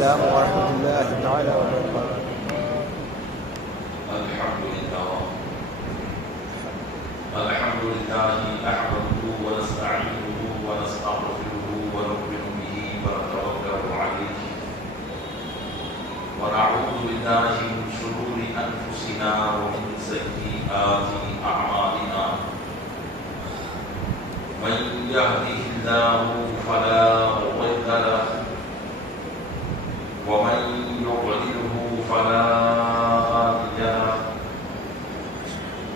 السلام ورحمة الله تعالى وبركاته. الحمد لله نحمده ونستعينه ونستغفره ونؤمن به ونتوكل عليه ونعوذ بالله من شرور أنفسنا ومن سيئات أعمالنا من يهده الله فلا مضل له ومن يضلله فلا هادي له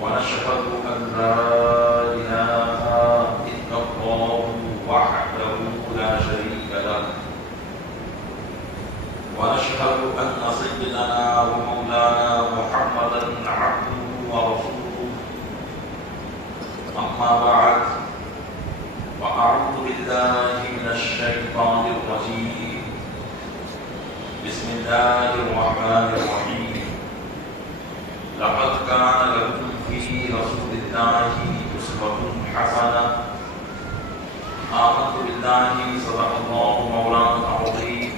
ونشهد أن لا إله إلا الله وحده لا شريك له ونشهد أن سيدنا ومولانا محمدا عبده ورسوله أما بعد فأعوذ بالله من الشيطان الرجيم بسم الله الرحمن الرحيم لقد كان لكم في رسول الله أسوة حسنة آمنت بالله صدق الله مولانا العظيم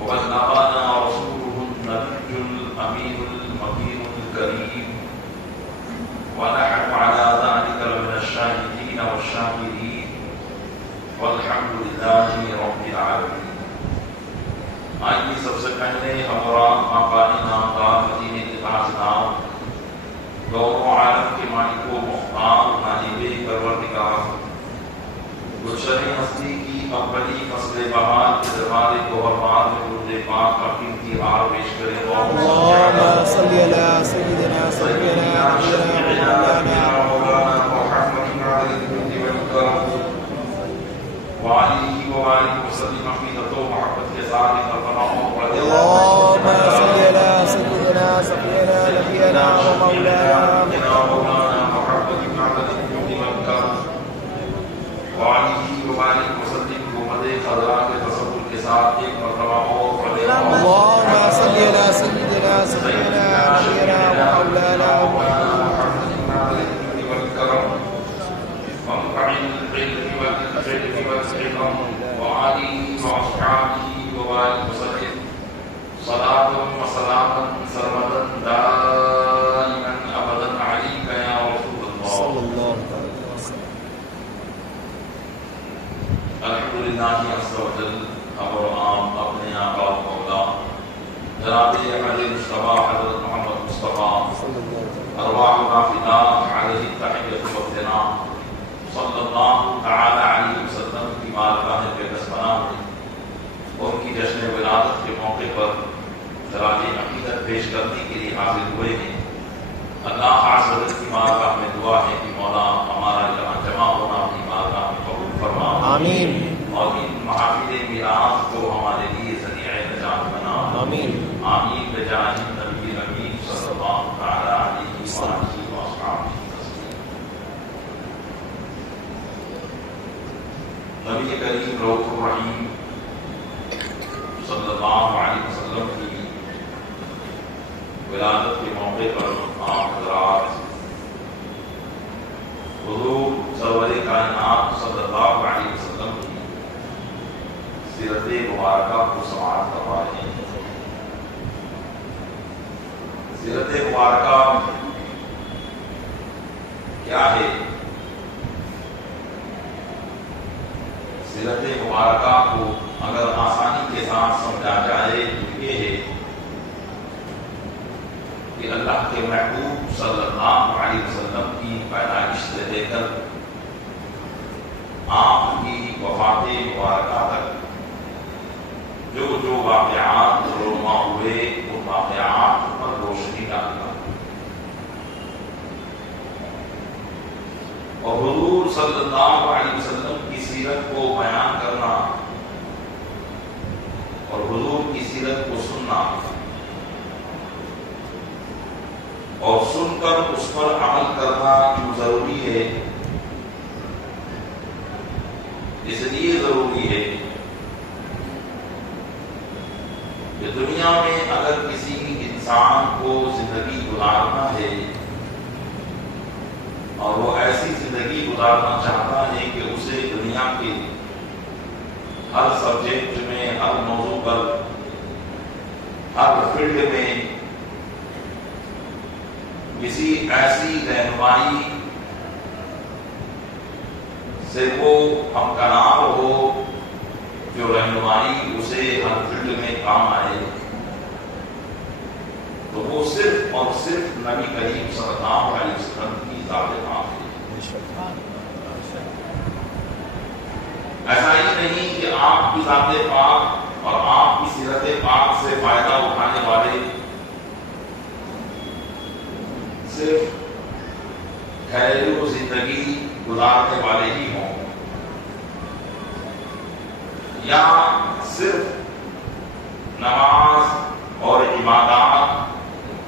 وبلغنا رسوله النبي الأمين المكين الكريم ونحن على ذلك من الشاهدين والشاكرين والحمد لله رب العالمين. آئیے سب سے پہلے ہمارا مقامی نامدار مدینہ تاج نام دونوں عالم کے مالک و مختار ناجب پروردگار گلشن ہستی کی اولی فصل بہار کے دربار گوہربار میں درود پاک کا قیمتی ہار پیش کریں. اللهم صل على سيدنا مولانا محمد وعلى وآلہ وآلہ وسلم عقیدت و محبت کے ساتھ اللهم صل على سيدنا سيدنا نبينا ومولانا محمد وآلہ وآلہ وسلم کو مدح خضرا کے تصور کے ساتھ ایک مرتبہ اور اللهم صل على سيدنا سيدنا نبينا ومولانا وآله وأصحابه وبارك وسلم صلاة وسلاما سرمدا دائما أبدا عليك يا رسول الله صلى الله عليه وسلم. الحمد لله عز وجل اور عام اپنے آقا و مولا جناب احمد مصطفیٰ حضرت محمد مصطفیٰ ارواحنا فداء علیہ التحیۃ والثناء صلی اللہ تعالی علیہ وسلم کی مالگاہ بےکس پناہ میں ان کی جشن ولادت کے موقع پر خراج عقیدت پیش کرنے کے لیے حاضر ہوئے ہیں. اللہ عز و جل کی مالگاہ میں دعا ہے کہ مولا ہمارا یہاں جمع ہونا اپنی مالگاہ میں قبول فرما. آمین. اور ان محافل میراث کو ہمارے لیے ذریعہ نجات بنا. آمین. آمین بجاہ نبی امین صلی اللہ تعالی علیہ وسلم. نبی کریم رؤوف الرحیم صلی اللہ علیہ وسلم کی ولادت کے موقع پر آپ حضرات حضور سرور کائنات صلی اللہ علیہ وسلم کی سیرت مبارکہ کو سماعت کروا رہے ہیں. سیرت مبارکہ کیا ہے؟ سیرت مبارکہ کو اگر آسانی کے ساتھ سمجھا جائے تو یہ ہے کہ اللہ کے محبوب صلی اللہ علیہ وسلم کی پیدائش سے لے کر آپ کی وفات مبارکہ تک جو جو واقعات رونما ہوئے ان واقعات پر روشنی ڈالنا اور حضور صلی اللہ علیہ وسلم کی سیرت کو بیان کرنا اور حضور کی سیرت کو سننا اور سن کر اس پر عمل کرنا کیوں ضروری ہے؟ اس لیے ضروری ہے کہ دنیا میں اگر کسی انسان کو زندگی گزارنا ہے اور وہ ایسی زندگی گزارنا چاہتا ہے کہ اسے دنیا کے ہر سبجیکٹ میں ہر موضوع پر کسی ایسی رہنمائی سے وہ ہمکنار ہو جو رہنمائی اسے ہر فیلڈ میں کام آئے، تو وہ صرف اور صرف نبی کریم صلی اللہ علیہ وسلم کی ذات پاک ہے۔ ایسا ہی نہیں کہ آپ کی ذات پاک اور آپ کی سیرت پاک سے فائدہ اٹھانے والے صرف گھریلو زندگی گزارنے والے ہی ہوں، یا صرف نماز اور عبادات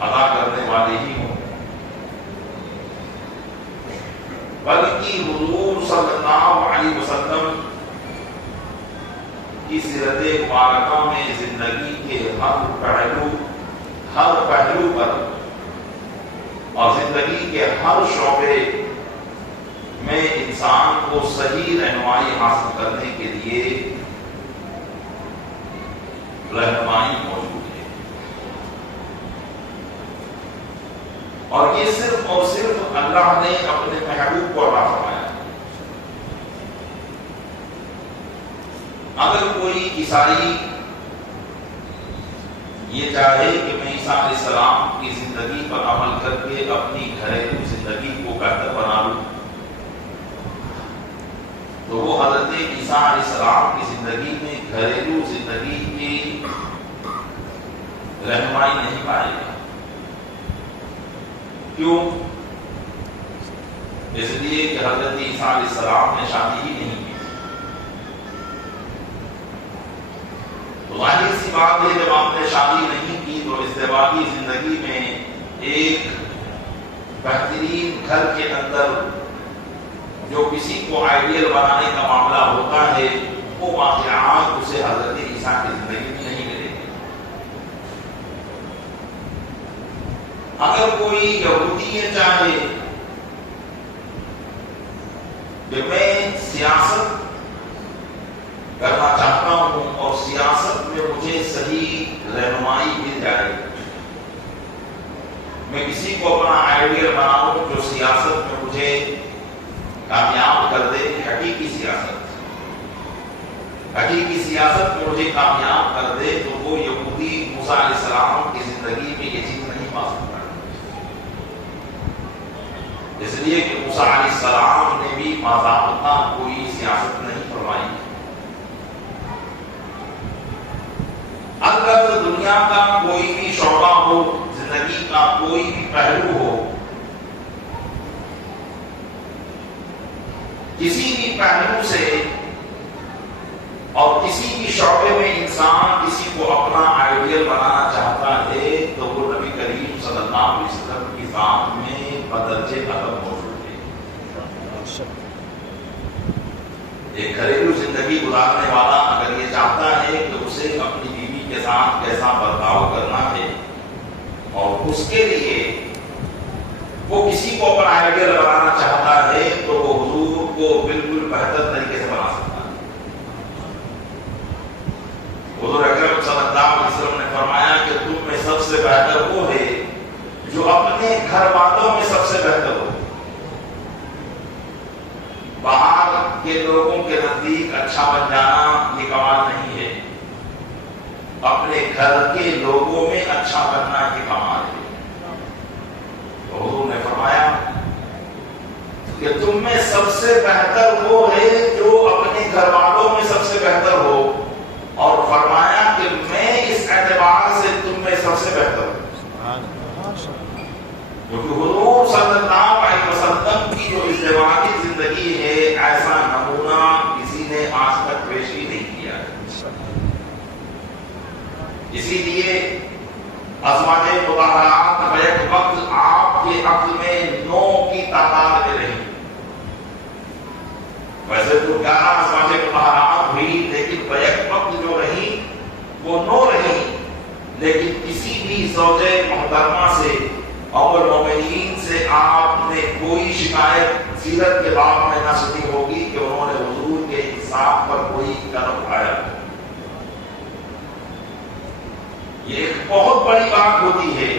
ادا کرنے والے ہی ہوں، بلکہ حضور صلی اللہ علیہ وسلم کی سیرت مبارکہ میں زندگی کے ہر پہلو پر اور زندگی کے ہر شعبے میں انسان کو صحیح رہنمائی حاصل کرنے کے لیے رہنمائی موجود ہے، اور یہ صرف اور صرف اللہ نے اپنے محبوب کو عطا فرمایا۔ اگر کوئی عیسائی یہ چاہے کہ میں عیسیٰ علیہ السلام کی زندگی پر عمل کر کے اپنی گھریلو زندگی کو بہتر بنا لوں، تو وہ حضرت عیسیٰ علیہ السلام کی زندگی میں گھریلو زندگی کی رہنمائی نہیں پائے گا۔ کیوں؟ اس لیے کہ حضرت عیسیٰ علیہ السلام نے شادی ہی نہیں کی۔ تو ظاہر سی بات ہے جب آپ نے شادی نہیں کی تو ازدواجی زندگی میں ایک بہترین گھر کے اندر جو کسی کو آئیڈیل بنانے کا معاملہ ہوتا ہے وہ واقعات اسے حضرت عیسیٰ کی زندگی میں نہیں ملے گے۔ اگر کوئی یہودی یہ چاہے کہ میں سیاست کرنا چاہتا ہوں اور سیاست میں مجھے صحیح رہنمائی مل جائے، میں کسی کو اپنا آئیڈیل بناؤں جو سیاست میں مجھے کامیاب کر دے، حقیقی سیاست میں مجھے کامیاب کر دے، تو وہ یہودی موسیٰ علیہ السلام کی زندگی میں یہ چیز نہیں پا سکتا، اس لیے کہ موسیٰ علیہ السلام نے بھی باضابطہ کوئی سیاست نہیں فرمائی۔ اگر دنیا کا کوئی بھی شعبہ ہو، زندگی کا کوئی بھی پہلو ہو، کسی بھی پہلو سے اور کسی بھی شعبے میں انسان کسی کو اپنا آئیڈیل بنانا چاہتا ہے تو وہ نبی کریم صلی اللہ علیہ وسلم کی ذات میں بدرجے ادب موجود ہے۔ ایک گھریلو زندگی گزارنے والا اگر یہ چاہتا ہے کہ اسے اپنی بیوی کے ساتھ کیسا برتاؤ کرنا ہے اور اس کے لیے وہ کسی کو اپنا آئیڈیل بنانا چاہتا ہے تو وہ حضور کو بالکل بہتر طریقے سے بنا سکتا ہے۔ حضور اکرم صلی اللہ علیہ وسلم نے فرمایا کہ تم میں سب سے بہتر وہ ہے جو اپنے گھر والوں میں سب سے بہتر ہو۔ باہر کے لوگوں کے نزدیک اچھا بن جانا یہ کمال نہیں ہے، اپنے گھر کے لوگوں میں اچھا بننا یہ کمال ہے۔ تو حضور نے فرمایا کہ تم میں سب سے بہتر وہ ہے جو اپنے گھر والوں میں سب سے بہتر ہو، اور فرمایا کہ میں اس اعتبار سے تم میں سب سے بہتر ہوں، کیونکہ حضور صلی اللہ علیہ وسلم کی جو ازدواجی زندگی ہے ایسا نمونہ کسی نے آج تک پیش ہی نہیں کیا ہے۔ اسی لیے ازواج مطہرات بیک وقت آپ کے عقل میں 9 کی تعداد میں رہی۔ ویسے تو 11 ازواج مطہرات ہوئی، لیکن بیک وقت جو رہی وہ 9 رہی، لیکن کسی بھی زوجہ محترمہ سے اور مومنین سے آپ نے کوئی شکایت سیرت کے باب میں نہ سنی ہوگی کہ انہوں نے حضور کے انصاف پر کوئی قدم اٹھایا۔ یہ ایک بہت بڑی بات ہوتی ہے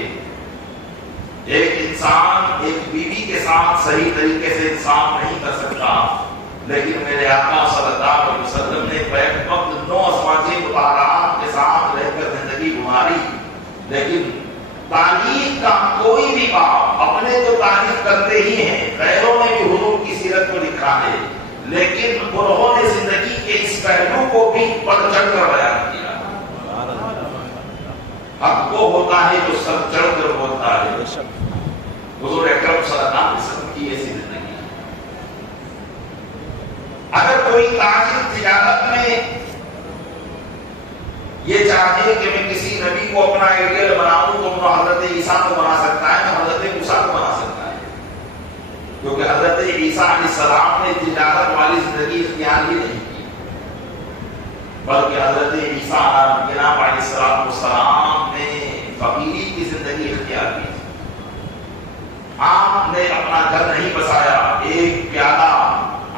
ایک انسان ایک بیوی کے ساتھ صحیح طریقے سے انصاف نہیں کر سکتا، لیکن میرے آقا صلی اللہ علیہ وسلم نے بیک وقت 9 ازواج مطہرات کے ساتھ رہ کر زندگی گزاری، لیکن تعریف کا کوئی بھی باپ اپنے تو تعریف کرتے ہی ہیں، غیروں نے بھی حضور کی سیرت کو لکھا ہے، لیکن انہوں نے زندگی کے اس پہلو کو بھی بڑھ چڑھ کر بیان کیا۔ حق وہ ہوتا ہے جو سر چڑھ کر بولتا ہے۔ حضور اکرم صلی اللہ علیہ وسلم کی ایسی زندگی ہے۔ اگر کوئی تاجر تجارت میں یہ چاہے کہ میں کسی نبی کو اپنا ایڈیل بناؤں تو وہ حضرت عیسیٰ کو بنا سکتا ہے، نہ حضرت موسیٰ کو بنا سکتا ہے، کیونکہ حضرت عیسیٰ علیہ السلام نے تجارت والی زندگی اختیار ہی نہیں کی، بلکہ حضرت عیسیٰ علیہ السلام نے فقیری کی زندگی اختیار کی۔ آپ نے اپنا گھر نہیں بسایا، ایک پیالہ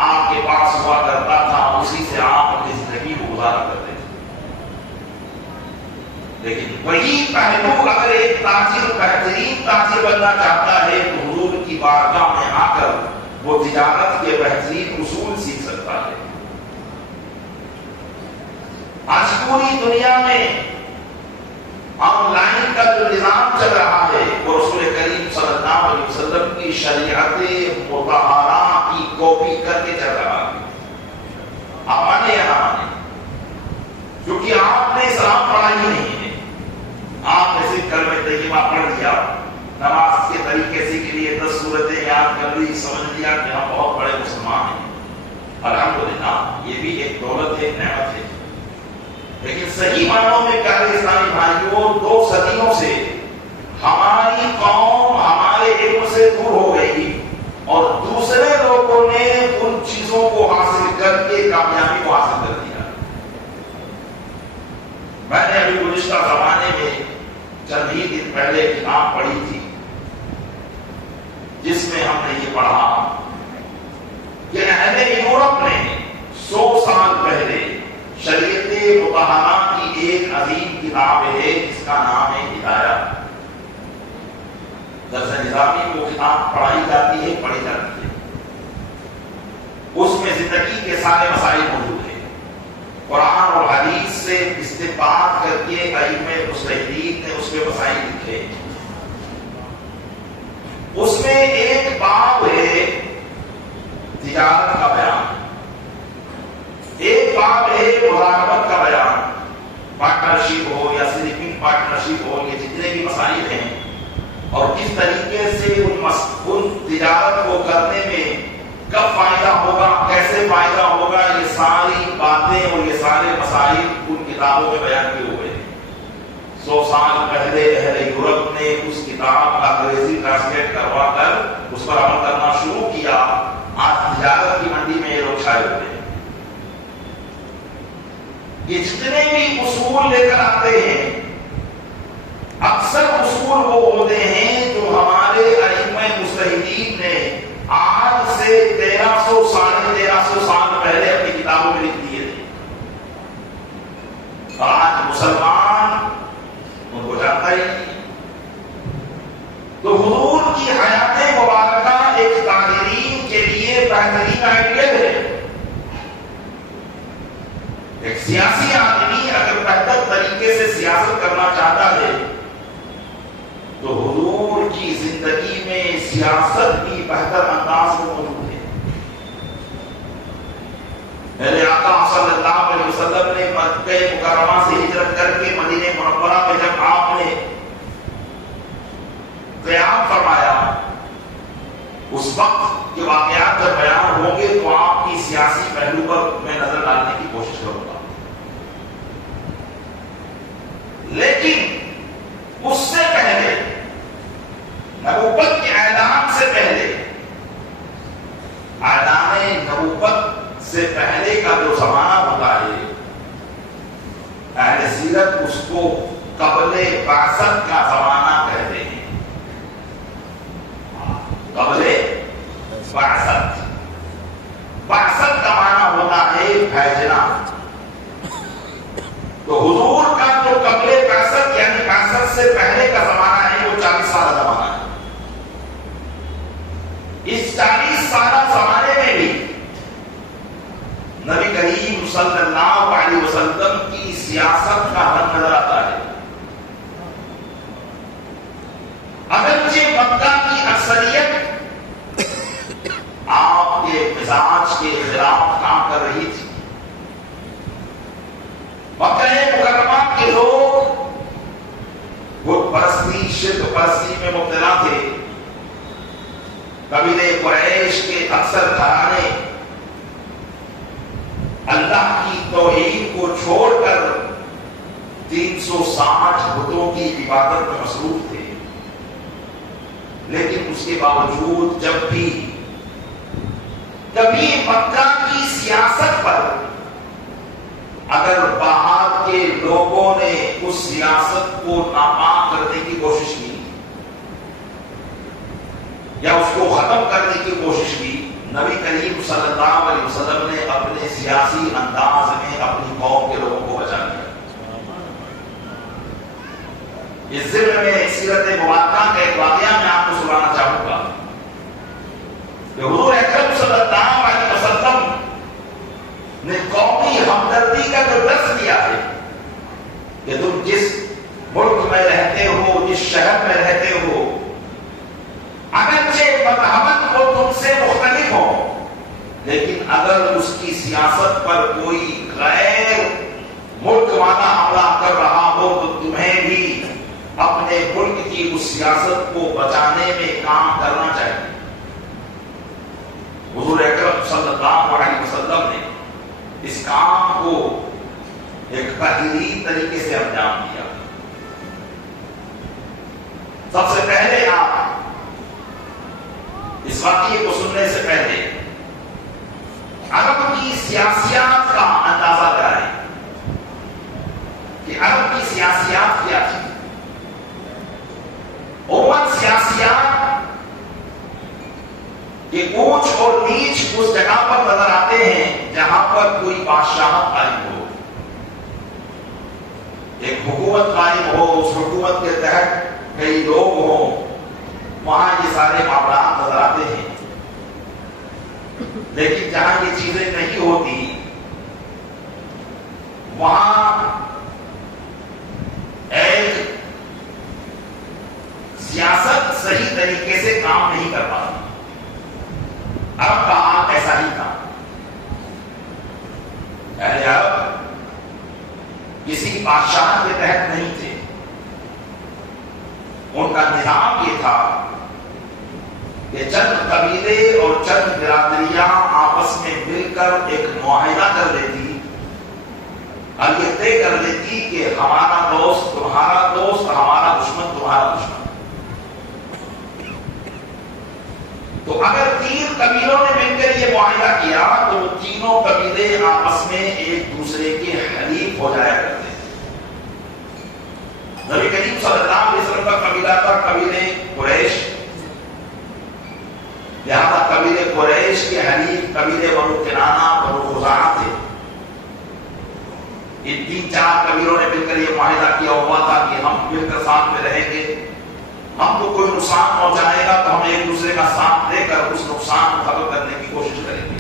آپ کے پاس ہوا کرتا تھا، اسی سے آپ اپنی زندگی کو گزارا کرتے تھے۔ لیکن وہی پہلو اگر ایک تاجر بہترین تاجر بننا چاہتا ہے تو حضور کی بارگاہ میں آ کر وہ تجارت کے بہترین اصول سیکھ سکتا ہے۔ آج پوری دنیا میں آن لائن کا جو نظام چل رہا ہے وہ رسول کریم صلی اللہ علیہ وسلم کی شریعت مطہرہ کی کاپی کر کے چل رہا ہے۔ آپ مانے یا نہ مانے، کیونکہ آپ نے اسلام پڑھا ہی نہیں ہے، آپ نے صرف کلمہ طیبہ پڑھ لیا، نماز کے طریقے سے کے لیے 10 سورتیں یاد کر لی، سمجھ لیا کہ ہم بہت بڑے مسلمان ہیں۔ الحمدللہ یہ بھی ایک دولت ہے، نعمت ہے، لیکن صحیح معنوں میں پیارے اسلامی بھائیوں 2 صدیوں سے ہماری قوم ہمارے علم سے دور ہو گئی اور دوسرے لوگوں نے ان چیزوں کو حاصل کر کے کامیابی کو حاصل کر دیا۔ میں نے ابھی گزشتہ زمانے میں چند ہی دن پہلے کتاب پڑھی تھی جس میں ہم نے یہ پڑھا کہ اہل یورپ نے 100 سال پہلے شریعت مطہرہ کی ایک عظیم کتاب ہے جس کا نام ہے ہدایت۔ درس نظامی وہ کتاب پڑھائی جاتی ہے، پڑھی جاتی ہے، اس میں زندگی کے سارے مسائل موجود ہیں، قرآن اور حدیث سے استنباط کر کے ائمہ مجتہدین نے اس میں مسائل لکھے۔ اس میں ایک باب ہے تجارت کا بیان، ایک باب ہے مراقبت کا بیان، پارٹنرشپ ہو یا سلیپنگ پارٹنرشپ ہو، یہ جتنے بھی مسائل ہیں اور کس طریقے سے ان تجارت کو کرنے میں کب فائدہ ہوگا، کیسے فائدہ ہوگا، یہ ساری باتیں اور یہ سارے مسائل ان کتابوں میں بیان کیے ہوئے ہیں۔ 100 سال پہلے اہل یورپ نے اس کتاب کا انگریزی ٹرانسلیٹ کروا کر اس پر عمل کرنا شروع کیا۔ آج تجارت کی منڈی میں یہ لوگ چھائے ہوئے ہیں۔ یہ جتنے بھی اصول لے کر آتے ہیں اکثر اصول وہ ہوتے ہیں جو ہمارے ائمہ مجتہدین نے آج سے 1300 ساڑھے 1300 سال پہلے اپنی کتابوں میں لکھ دیے تھے، اور آج مسلمان ان کو جانتا ہی نہیں۔ تو حضور کی حیات مبارکہ ایک تاجرین کے لیے بہترین آئیڈیل ہے۔ ایک سیاسی آدمی اگر بہتر طریقے سے سیاست کرنا چاہتا ہے تو حضور کی زندگی میں سیاست بھی بہتر انداز میں موجود ہے۔ میرے آقا صلی اللہ علیہ وسلم نے مکہ مکرمہ سے ہجرت کر کے مدینہ منورہ میں جب آپ نے قیام فرمایا، اس وقت کے واقعات جب بیان ہوں گے تو آپ کی سیاسی پہلو پر میں نظر ڈالنے کی کوشش کروں گا، لیکن اس سے پہلے نبوت کے اعلان سے پہلے، اعلان نبوت سے پہلے کا جو زمانہ ہوتا ہے اہل سیرت اس کو قبل بعثت کا زمانہ کہتے ہیں۔ قبل بعثت، بعثت کا معنی ہوتا ہے بھیجنا۔ تو حضور کا جو قبل بعثت یعنی بعثت سے پہلے کا زمانہ ہے وہ 40 سال زمانہ ہے۔ 40 سالہ زمانے میں بھی نبی کریم صلی اللہ علیہ وسلم کی سیاست کا حل نظر آتا ہے. اگرچہ مکہ کی اکثریت آپ کے مزاج کے خلاف کام کر رہی تھی. مکہ مکرمہ کے لوگ بت پرستی شرک پرستی میں مبتلا تھے. قبیلے قریش کے اکثر گھرانے اللہ کی توحید کو چھوڑ کر 360 بتوں کی عبادت میں مصروف تھے. لیکن اس کے باوجود جب بھی کبھی مکہ کی سیاست پر اگر باہر کے لوگوں نے اس سیاست کو ناکام کرنے کی کوشش کی یا اس کو ختم کرنے کی کوشش کی، نبی کریم صلی اللہ علیہ وسلم نے اپنے سیاسی انداز میں اپنی قوم کے لوگوں کو بچا لیا. اس ضمن میں سیرت مبارکہ کا ایک واقعہ میں آپ کو سنانا چاہوں گا کہ حضور اکرم صلی اللہ علیہ وسلم نے قومی ہمدردی کا جو درس دیا ہے کہ تم جس ملک میں رہتے ہو، جس شہر میں رہتے ہو، اگرچہ مذہبت کو تم سے مختلف ہو، لیکن اگر اس کی سیاست پر کوئی غیر ملک والا حملہ کر رہا ہو تو تمہیں بھی اپنے ملک کی اس سیاست کو بچانے میں کام کرنا چاہیے. حضور اکرم صلی اللہ علیہ وسلم نے اس کام کو ایک بہترین طریقے سے انجام دیا. سب سے پہلے آپ اس واقعے کو سننے سے پہلے عرب کی سیاسیات کا اندازہ کرائیں کہ عرب کی سیاسیات کیا تھی. سیاسیات کے اونچ اور نیچ اس جگہ پر نظر آتے ہیں جہاں پر کوئی بادشاہت قائم ہو، ایک حکومت قائم ہو، اس حکومت کے تحت کئی لوگ ہوں، وہاں یہ سارے معاملات نظر آتے ہیں. لیکن جہاں یہ چیزیں نہیں ہوتی وہاں ایک سیاست صحیح طریقے سے کام نہیں کر پاتی. عرب کا حال ایسا ہی تھا. اہل عرب کسی بادشاہ کے تحت نہیں تھے. ان کا نظام یہ تھا کہ چند قبیلے اور چند برادریاں آپس میں مل کر ایک معاہدہ کر لیتی اور یہ طے کر لیتی کہ ہمارا دوست تمہارا دوست، ہمارا دشمن تمہارا دشمن. تو اگر 3 قبیلوں نے مل کر یہ معاہدہ کیا تو وہ تینوں قبیلے آپس میں ایک دوسرے کے حلیف ہو جایا کرتے تھے. نبی کریم صلی اللہ علیہ وسلم کا قبیلہ تھا قبیلے قریش، لہذا قبیلے قریش کے حلیف قبیلے بنو کنانہ، بنو خزاعہ تھے. ان 3-4 قبیلوں نے مل کر یہ معاہدہ کیا ہوا تھا کہ ہم مل کر ساتھ میں رہیں گے، ہم کو کوئی نقصان پہنچائے گا تو ہم ایک دوسرے کا ساتھ لے کر اس نقصان کو ختم کرنے کی کوشش کریں گے.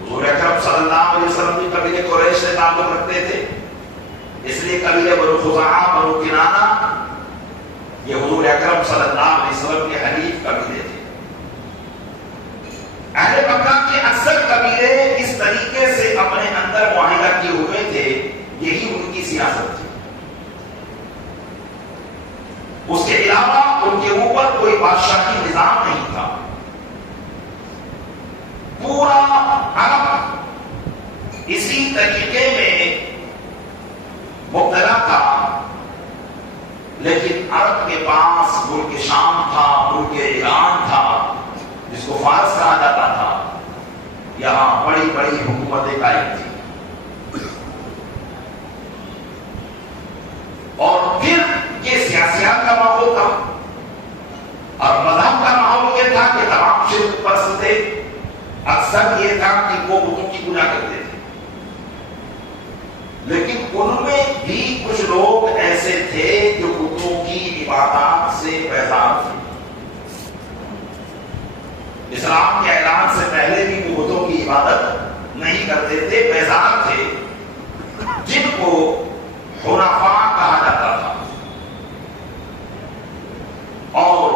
حضور اکرم صلی اللہ علیہ وسلم بھی قبیلے قریش سے تعلق رکھتے تھے، اس لیے قبیلے بنو خزاعہ، بنو کنانہ یہ حضور اکرم صلی اللہ علیہ وسلم کے حلیف قبیلے تھے. اہل مکہ کے اکثر قبیلے اس طریقے سے اپنے اندر معاہدہ کیے ہوئے تھے، یہی ان کی سیاست تھی. اس کے علاوہ ان کے اوپر کوئی بادشاہی نظام نہیں تھا. پورا عرب اسی طریقے میں مبتلا تھا، لیکن عرب کے پاس ملک شام تھا، ملک ایران تھا جس کو فارس کہا جاتا تھا. یہاں بڑی بڑی حکومتیں قائم تھیں. اور پھر یہ سیاسیات کا ماحول تھا اور مذہب کا ماحول یہ تھا کہ تمام شرک پرست تھے. اکثر یہ تھا کہ وہ بتوں کی پوجا کرتے تھے، لیکن ان میں بھی کچھ لوگ ایسے تھے جو بتوں کی عبادات سے بیزار تھے. اسلام کے اعلان سے پہلے بھی وہ بتوں کی عبادت نہیں کرتے تھے، بیزار تھے، جن کو حنفاء کہا جاتا تھا، اور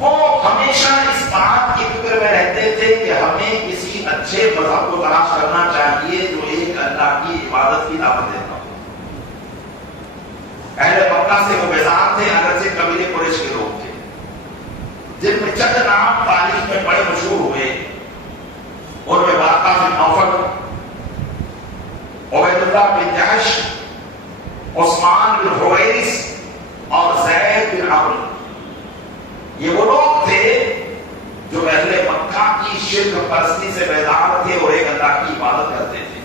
وہ ہمیشہ اس بات کی فکر میں رہتے تھے کہ ہمیں کسی اچھے مذہب کو تلاش کرنا چاہیے جو ایک اللہ کی عبادت کی دعوت دیتا ہو۔ اہل مکہ سے وہ بیزار تھے، اگرچہ قبیلے قریش کے لوگ تھے، جن میں چند نام تاریخ میں بڑے مشہور ہوئے، ان میں ورقہ بن نوفل، عبید اللہ بن جحش، عثمان بن حویرث اور زید بن عمرو۔ یہ وہ لوگ تھے جو اہل مکہ کی شرک پرستی سے بیزار تھے اور ایک اللہ کی عبادت کرتے تھے،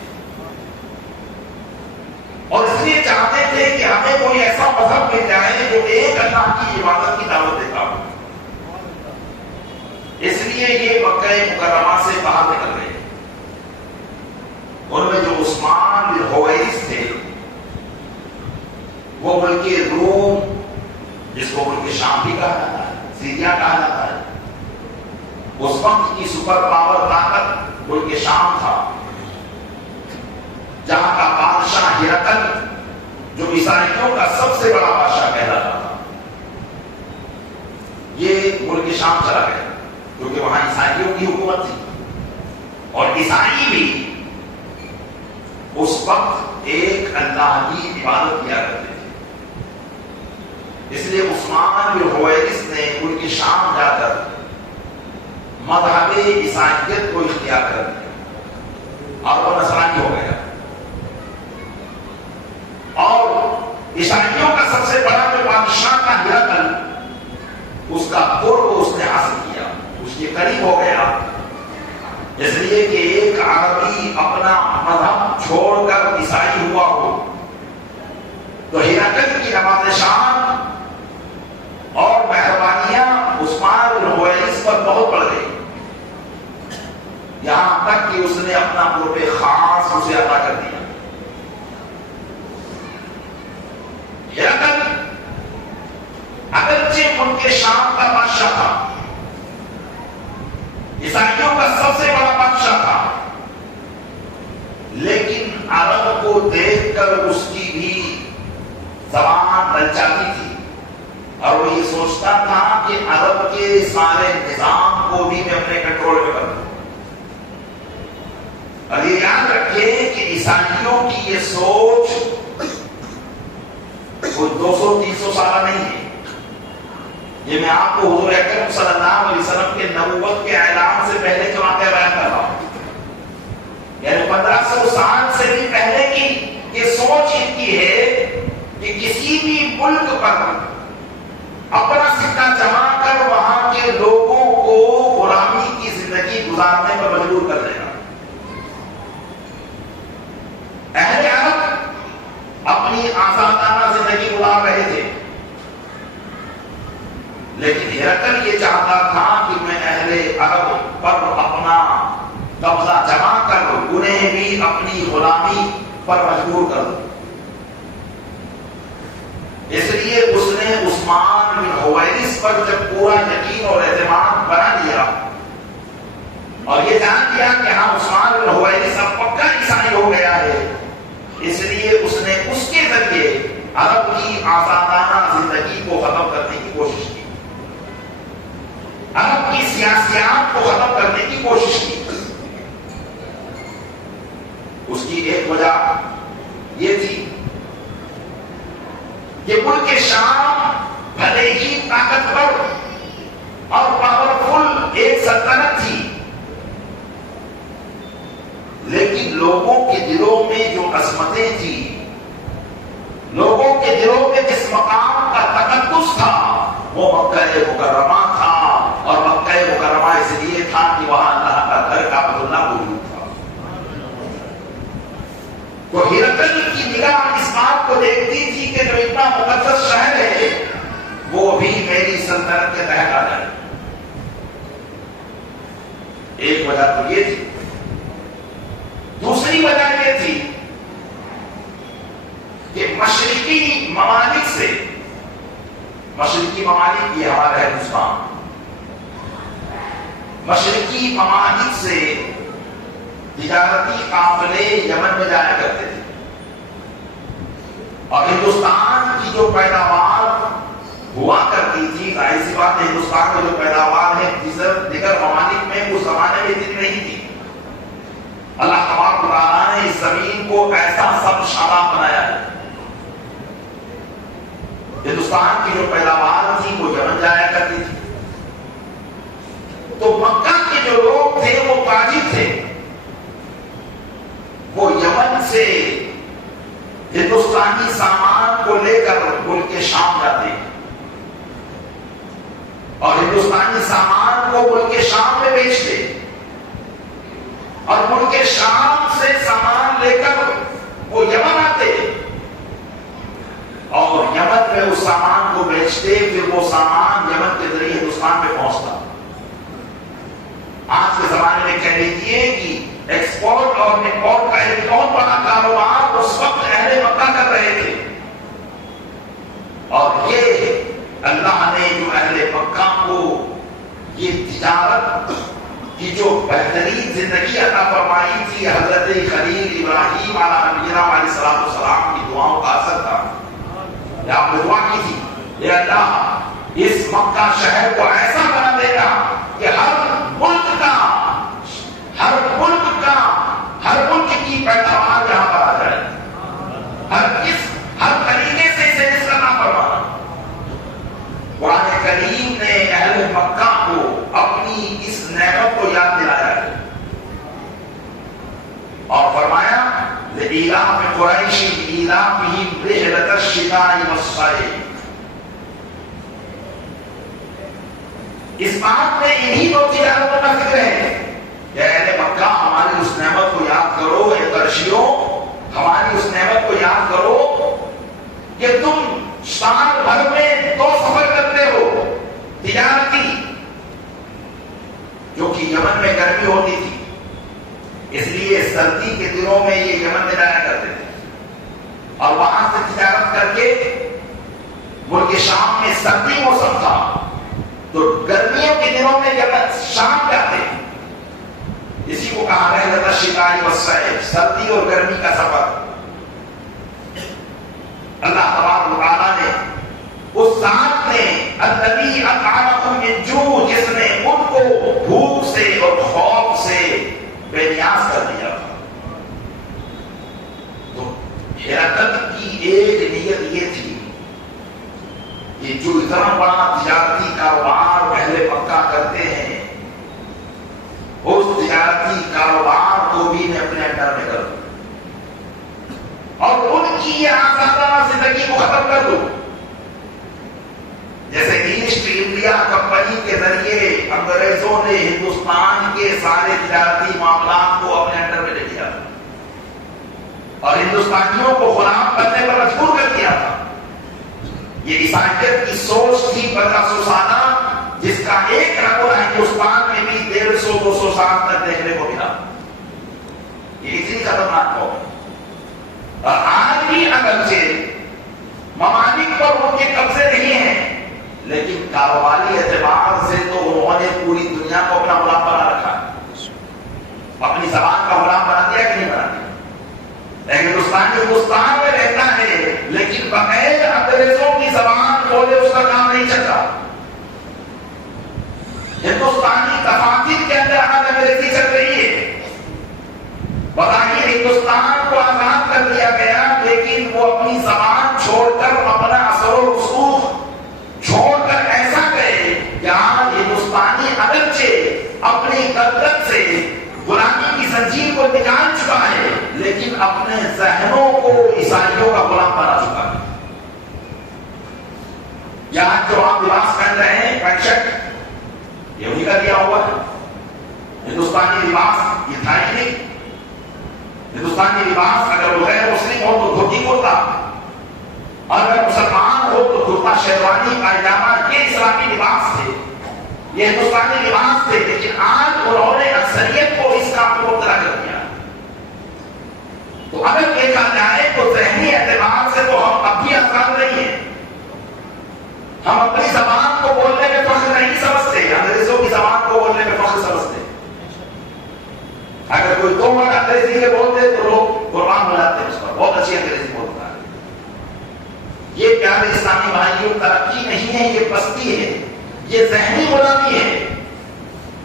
اور اس لیے چاہتے تھے کہ ہمیں کوئی ایسا مذہب مل جائے جو ایک اللہ کی عبادت کی دعوت دیتا ہو۔ اس لیے یہ مکہ مکرمہ سے باہر نکل گئے۔ ان میں جو عثمان بن حویرث تھے وہ ملک روم، جس کو ملک شام بھی کہا جاتا ہے، سیریا کہا جاتا ہے، اس وقت کی سپر پاور طاقت ملک شام تھا، جہاں کا بادشاہ ہرقل جو عیسائیوں کا سب سے بڑا بادشاہ کہلاتا تھا، یہ ملک شام چلا گیا کیونکہ وہاں عیسائیوں کی حکومت تھی، اور عیسائی بھی اس وقت ایک اللہ کی عبادت کیا کرتے تھے۔ اس لیے عثمان بن حویرث نے ملک شام جا کر مذہب عیسائیت کو اختیار کر دیا اور وہ نصرانی ہو گیا، اور عیسائیوں کا سب سے بڑا جو بادشاہ کا ہرقل، اس کا قرب اس نے حاصل کیا، اس کے قریب ہو گیا، اس لیے کہ ایک عربی اپنا مذہب چھوڑ کر عیسائی ہوا ہو تو ہرقل کی نماز شام اور مہربانیاں عثمان بن حویرث پر بہت بڑھ گئی، یہاں تک کہ اس نے اپنا قرب خاص اسے عطا کر دیا۔ ہرقل اگرچہ ملک شام کا بادشاہ تھا، عیسائیوں کا سب سے بڑا بادشاہ تھا، لیکن عرب کو دیکھ کر اس کی بھی زبان للچاتی تھی، اور وہ یہ سوچتا تھا کہ عرب کے سارے نظام کو بھی میں اپنے کنٹرول میں کر دوں۔ اور یہ یاد رکھیں کہ عیسائیوں کی یہ سوچ کوئی 200-300 سالہ نہیں ہے، یہ میں آپ کو حضور اکرم صلی اللہ علیہ وسلم کے نبوت کے اعلان سے پہلے کے واقعہ بیان کر رہا ہوں، یعنی 1500 سال سے بھی پہلے کی یہ سوچ ان کی ہے کہ کسی بھی ملک پر اپنا سکہ جما کر وہاں کے لوگوں کو غلامی کی زندگی گزارنے پر مجبور کر دے گا۔ اہل عرب اپنی آزادانہ زندگی گزار رہے تھے، لیکن ہرقل یہ چاہتا تھا کہ میں اہل عرب پر اپنا قبضہ جما کر انہیں بھی اپنی غلامی پر مجبور کر دوں۔ اس لیے اس نے عثمان بن حویرث پر جب پورا یقین اور اعتماد بنا لیا اور یہ جان لیا کہ ہاں عثمان بن حویرث اب پکا عیسائی ہو گیا ہے، اس لیے اس نے اس کے ذریعے عرب کی آزادانہ زندگی کو ختم کرنے کی کوشش کی، عرب کی سیاسیات کو ختم کرنے کی کوشش کی۔ اس کی ایک وجہ یہ تھی کہ ملک شام بھلے ہی طاقتور اور پاورفل ایک سلطنت تھی، لیکن لوگوں کے دلوں میں جو عظمتیں تھی، لوگوں کے دلوں میں جس مقام کا تقدس تھا، وہ مکہ مکرمہ تھا، اور مکہ مکرمہ اس لیے تھا کہ وہاں اللہ کا گھر کعبۃ اللہ موجود تھا۔ تو ہرقل کی نگاہ اس بات کو دیکھتی تھی کہ جو اتنا مقدس شہر ہے وہ بھی میری سلطنت کے تحت آ جائے۔ ایک وجہ تو یہ تھی، دوسری وجہ یہ تھی کہ مشرقی ممالک سے، مشرقی ممالک یہ ہمارا ہندوستان، مشرقی ممالک سے تجارتی قافلے یمن میں جایا کرتے تھے، اور ہندوستان کی جو پیداوار ہوا کرتی تھی، ظاہر سی بات ہے ہندوستان میں جو پیداوار ہے دیگر ممالک میں اس زمانے میں اتنی نہیں تھی۔ اللہ تبارک و تعالیٰ نے اس زمین کو ایسا سب شاداب بنایا ہے، ہندوستان کی جو پیداوار تھی وہ یمن جایا کرتی تھی، تو مکہ کے جو لوگ تھے وہ تاجر تھے، وہ یمن سے ہندوستانی سامان کو لے کر ملک شام جاتے اور ہندوستانی سامان کو ملک شام میں بیچتے، اور ملک شام سے سامان لے کر وہ یمن آتے اور یمن میں اس سامان کو بیچتے، پھر وہ سامان یمن کے ذریعے ہندوستان میں پہنچتا۔ آج کے زمانے میں کہہ لیجیے کہ ایکسپورٹ اور امپورٹ کا ایک بہت بڑا کاروبار اس وقت اہل مکہ کر رہے تھے، اور یہ اللہ نے جو اہل مکہ کو یہ تجارت کی جو بہترین زندگی عطا فرمائی تھی، حضرت خلیل ابراہیم علیہ السلام کی دعاؤں کا اثر تھا۔ آپ نے دعا کی تھی، اے اللہ اس مکہ شہر کو ایسا بنا دینا کہ ہر ملک کی پیداوار یہاں پر آ جائے، ہر طریقے سے اسے رزق عطا فرمانا۔ قرآن کریم نے اہل مکہ کو اپنی اس نعمت کو یاد دلایا ہے اور فرمایا لِإِيلَافِ قُرَيْشٍ إِيلَافِهِمْ رِحْلَةَ الشِّتَاءِ وَالصَّيْفِ۔ اس بات میں انہی دو تجارتوں کا ذکر ہے کہ اہل مکہ ہماری اس نعمت کو یاد کرو، اے قریشیوں ہماری اس نعمت کو یاد کرو کہ تم سال بھر میں 2 سفر کرتے ہو تجارتی، جو کہ یمن میں گرمی ہوتی تھی، اس لیے سردی کے دنوں میں یہ یمن میں جایا کرتے تھے اور وہاں سے تجارت کر کے ملک شام میں سردی موسم تھا تو گرمیوں کے دنوں میں یمن شام جاتے، اسی کو کہا رحلۃ الشتاء والصیف، سردی اور گرمی کا سفر۔ اللہ تبارک و تعالیٰ نے اس ذات نے الذی اطعمکم من جوع، جس نے ان کو بھوک سے اور خوف سے بے نیاز کر دیا تھا۔ تو ہرقل کی ایک نیت یہ تھی کہ جو اتنا بڑا تجارتی کاروبار اہل مکہ کرتے ہیں، اس تجارتی کاروبار کو بھی میں اپنے اندر میں کر دوں اور ان کی یہ آزادانہ زندگی کو ختم کر دوں۔ جیسے ایسٹ انڈیا کمپنی کے ذریعے انگریزوں نے ہندوستان کے سارے تجارتی معاملات کو اپنے انڈر میں لے لیا اور ہندوستانیوں کو غلام بننے پر مجبور کر دیا تھا۔ یہ عیسائیت کی سوچ تھی 1500 سالہ، جس کا ایک نمونہ ہندوستان میں بھی 150-200 سال تک دیکھنے کو ملا۔ یہ اتنی خطرناک ہو اور آج بھی اگرچہ ممالک پر ان کے قبضے نہیں ہیں، لیکن کاروباری اعتبار سے تو انہوں نے پوری دنیا کو اپنا غلام بنا رکھا ہے، اپنی زبان کا غلام بنا دیا کہ نہیں بنا دیا؟ ہندوستان میں رہتا ہے لیکن بغیر انگریزوں کی زبان بولے اس کا کام نہیں چلتا۔ ہندوستانی دفاتر کے اندر آج انگریزی چل رہی ہے، بظاہر ہندوستان کو آزاد کر دیا گیا لیکن وہ اپنی زبان چھوڑ کر اپنا اثر و رسوخ چھوڑ کر ایسا گئے کہ آج ہندوستانی اگرچہ اپنی قدرت سے غلامی کی زنجیر کو نکال چکا ہے لیکن اپنے ذہنوں کو عیسائیوں کا غلام بنا چکا ہے۔ یہاں جو آپ لباس پہن رہے ہیں پینٹ شرٹ، یہ انہیں کا دیا ہوا ہے۔ ہندوستانی لباس یہ تھا ہی نہیں، ہندوستانی لباس اگر وہ غیر مسلم ہو تو دھوتی کرتا، اور اگر مسلمان ہو تو کرتا شیروانی پائجامہ، یہ اسلامی لباس تھے، یہ ہندوستانی لباس تھے، لیکن آج انہوں نے اکثریت کو اس کام کو مبتلا کر دیا۔ تو اگر دیکھا جائے تو ذہنی اعتبار سے تو ہم اب بھی آزاد نہیں ہیں، ہم اپنی زبان کو بولنے میں فخر نہیں سمجھتے، انگریزوں کی زبان کو بولنے میں فخر سمجھتے کوئی 2 منٹ انگریزی کے بولتے تو لوگ قربان ہو جاتے ہیں اس پر، بہت اچھی انگریزی بولتا ہے۔ یہ پیارے اسلامی بھائیوں ترقی نہیں ہے، یہ پستی ہے، یہ ذہنی غلامی ہے،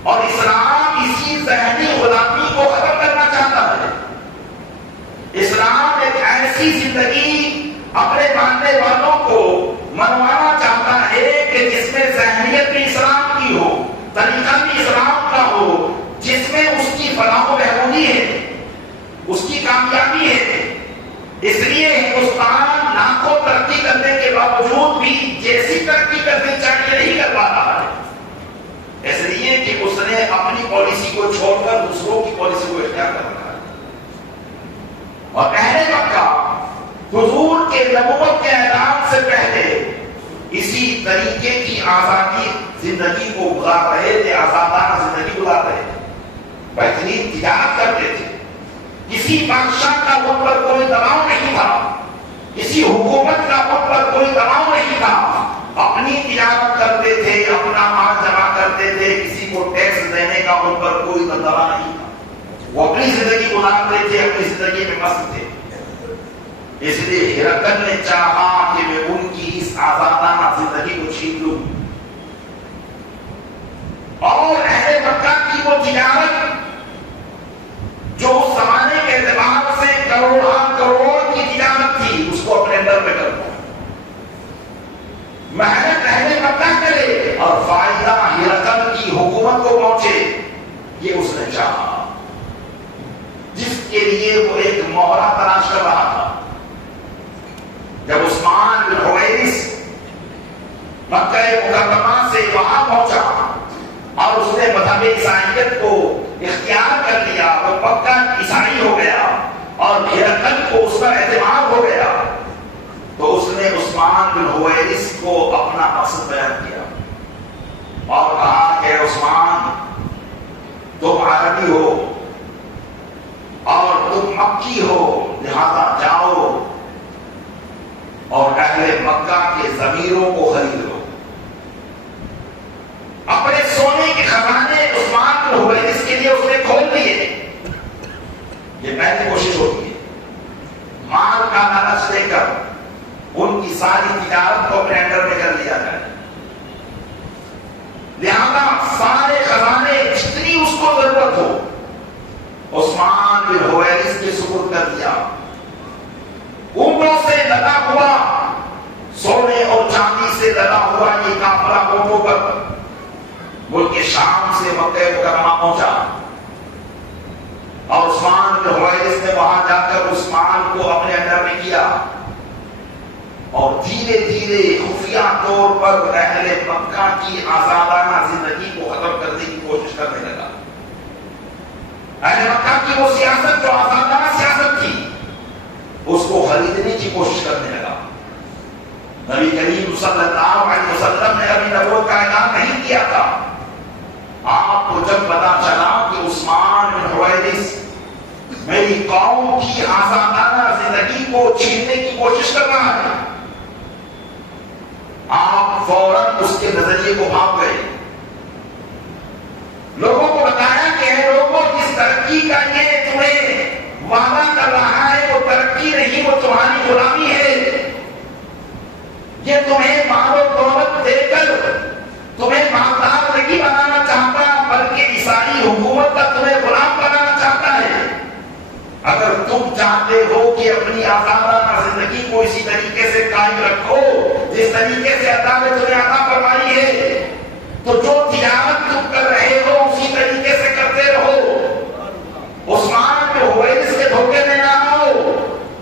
اور اسلام اسی ذہنی غلامی کو ختم کرنا چاہتا ہے۔ اسلام ایک ایسی زندگی اپنے ماننے والوں کو منوانا چاہتا ہے کہ جس میں ذہنیت بھی اسلام کی ہو، طریقہ بھی اسلام کا ہو، جس میں اس کی فلاح و بہبودی ہے، اس کی کامیابی ہے۔ اس لیے ہندوستان لاکھوں ترقی کرنے کے باوجود بھی جیسی ترقی کرنی چاہیے نہیں کر پا رہا ہے، اس لیے کہ اس نے اپنی پالیسی کو چھوڑ کر دوسروں کی پالیسی کو اختیار کر رکھا ہے۔ اور اہل مکہ حضور کے نبوت کے اعلان سے پہلے اسی طریقے کی آزادی زندگی کو گزار رہے تھے، آزادانہ زندگی گزار رہے تھے، بہترین تجارت کرتے تھے، کسی بادشاہ کا ان پر کوئی دباؤ نہیں تھا، کسی حکومت کا ان پر کوئی دباؤ نہیں تھا، اپنی تجارت کرتے تھے، اپنا مال جمع کرتے تھے، کسی کو ٹیکس دینے کا ان پر کوئی دباؤ نہیں تھا، وہ اپنی زندگی گزارتے تھے، اپنی زندگی میں مست تھے۔ اس لیے ہرقل نے چاہا کہ میں ان کی اس آزادانہ زندگی کو چھین لوں، اور اہل مکہ کی وہ تجارت جو اس زمانے کے اعتبار سے کروڑ کی تجارت تھی، اس کو اپنے اندر میں کر دوں، محنت اہل مکہ کرے اور فائدہ ہرقل کی حکومت کو پہنچے، یہ اس نے چاہا، جس کے لیے وہ ایک مہرہ تلاش کر رہا تھا۔ جب عثمان بن حویرث مکہ مکرمہ سے وہاں پہنچا اور اس نے مذہب عیسائیت کو اختیار کر لیا، وہ پکا عیسائی ہو گیا اور ہرقل کو اس پر اعتماد ہو گیا، تو اس نے عثمان بن حویرث کو اپنا مقصد بیان کیا اور کہا کہ عثمان، تم عربی ہو اور تم مکی ہو، لہذا جاؤ اور اہل مکہ کے ضمیروں کو خرید لو۔ اپنے سونے کے خزانے عثمان بن حویرث کے لیے اس نے کھول دیے۔ یہ پہلی کوشش ہوتی ہے، مال کا لالچ دے کر ان کی ساری تجارت کو اپنے انڈر میں کر لیا جائے، لہذا سارے خزانے جتنی اس کو ضرورت ہو عثمان بن حویرث کے سپرد کر دیا۔ اونٹوں سے لدا ہوا، سونے اور چاندی سے لدا ہوا یہ قافلہ اونٹوں پر ملک شام سے مکہ مکرمہ پہنچا، اور عثمان بن حویرث نے وہاں جا کر اس مال کو اپنے انڈر میں کیا، اور دھیرے دھیرے خفیہ طور پر اہل مکہ کی آزادانہ زندگی کو ختم کرنے کی کوشش کرنے لگا۔ اہل مکہ کی وہ سیاست جو آزادانہ سیاست تھی، اس کو خریدنے کی کوشش کرنے لگا۔ نبی کریم صلی اللہ علیہ وسلم نے ابھی نبوت کا اعلان نہیں کیا تھا، آپ کو جب پتا چلا کہ عثمان بن حویرث میری قوم کی آزادانہ زندگی کو چھیننے کی کوشش کر رہا ہے، آپ فوراً اس کے نظریے کو بھاپ گئے، لوگوں کو بتایا کہ اے لوگوں، جس ترقی کا یہ تمہیں وعدہ کر رہا ہے وہ ترقی نہیں، وہ تمہاری غلامی ہے، یہ تمہیں مال و دولت دے کر تمہیں مالدار نہیں بنانا چاہتا، بلکہ عیسائی حکومت کا تمہیں غلام بنانا چاہتا ہے۔ اگر تم چاہتے ہو کہ اپنی آزادانہ زندگی کو اسی طریقے سے قائم رکھو جس طریقے سے اللہ نے تمہیں عطا فرمائی ہے، تو جو تجارت تم کر رہے ہو اسی طریقے سے کرتے رہو، عثمان بن حویرث کے دھوکے میں نہ آؤ،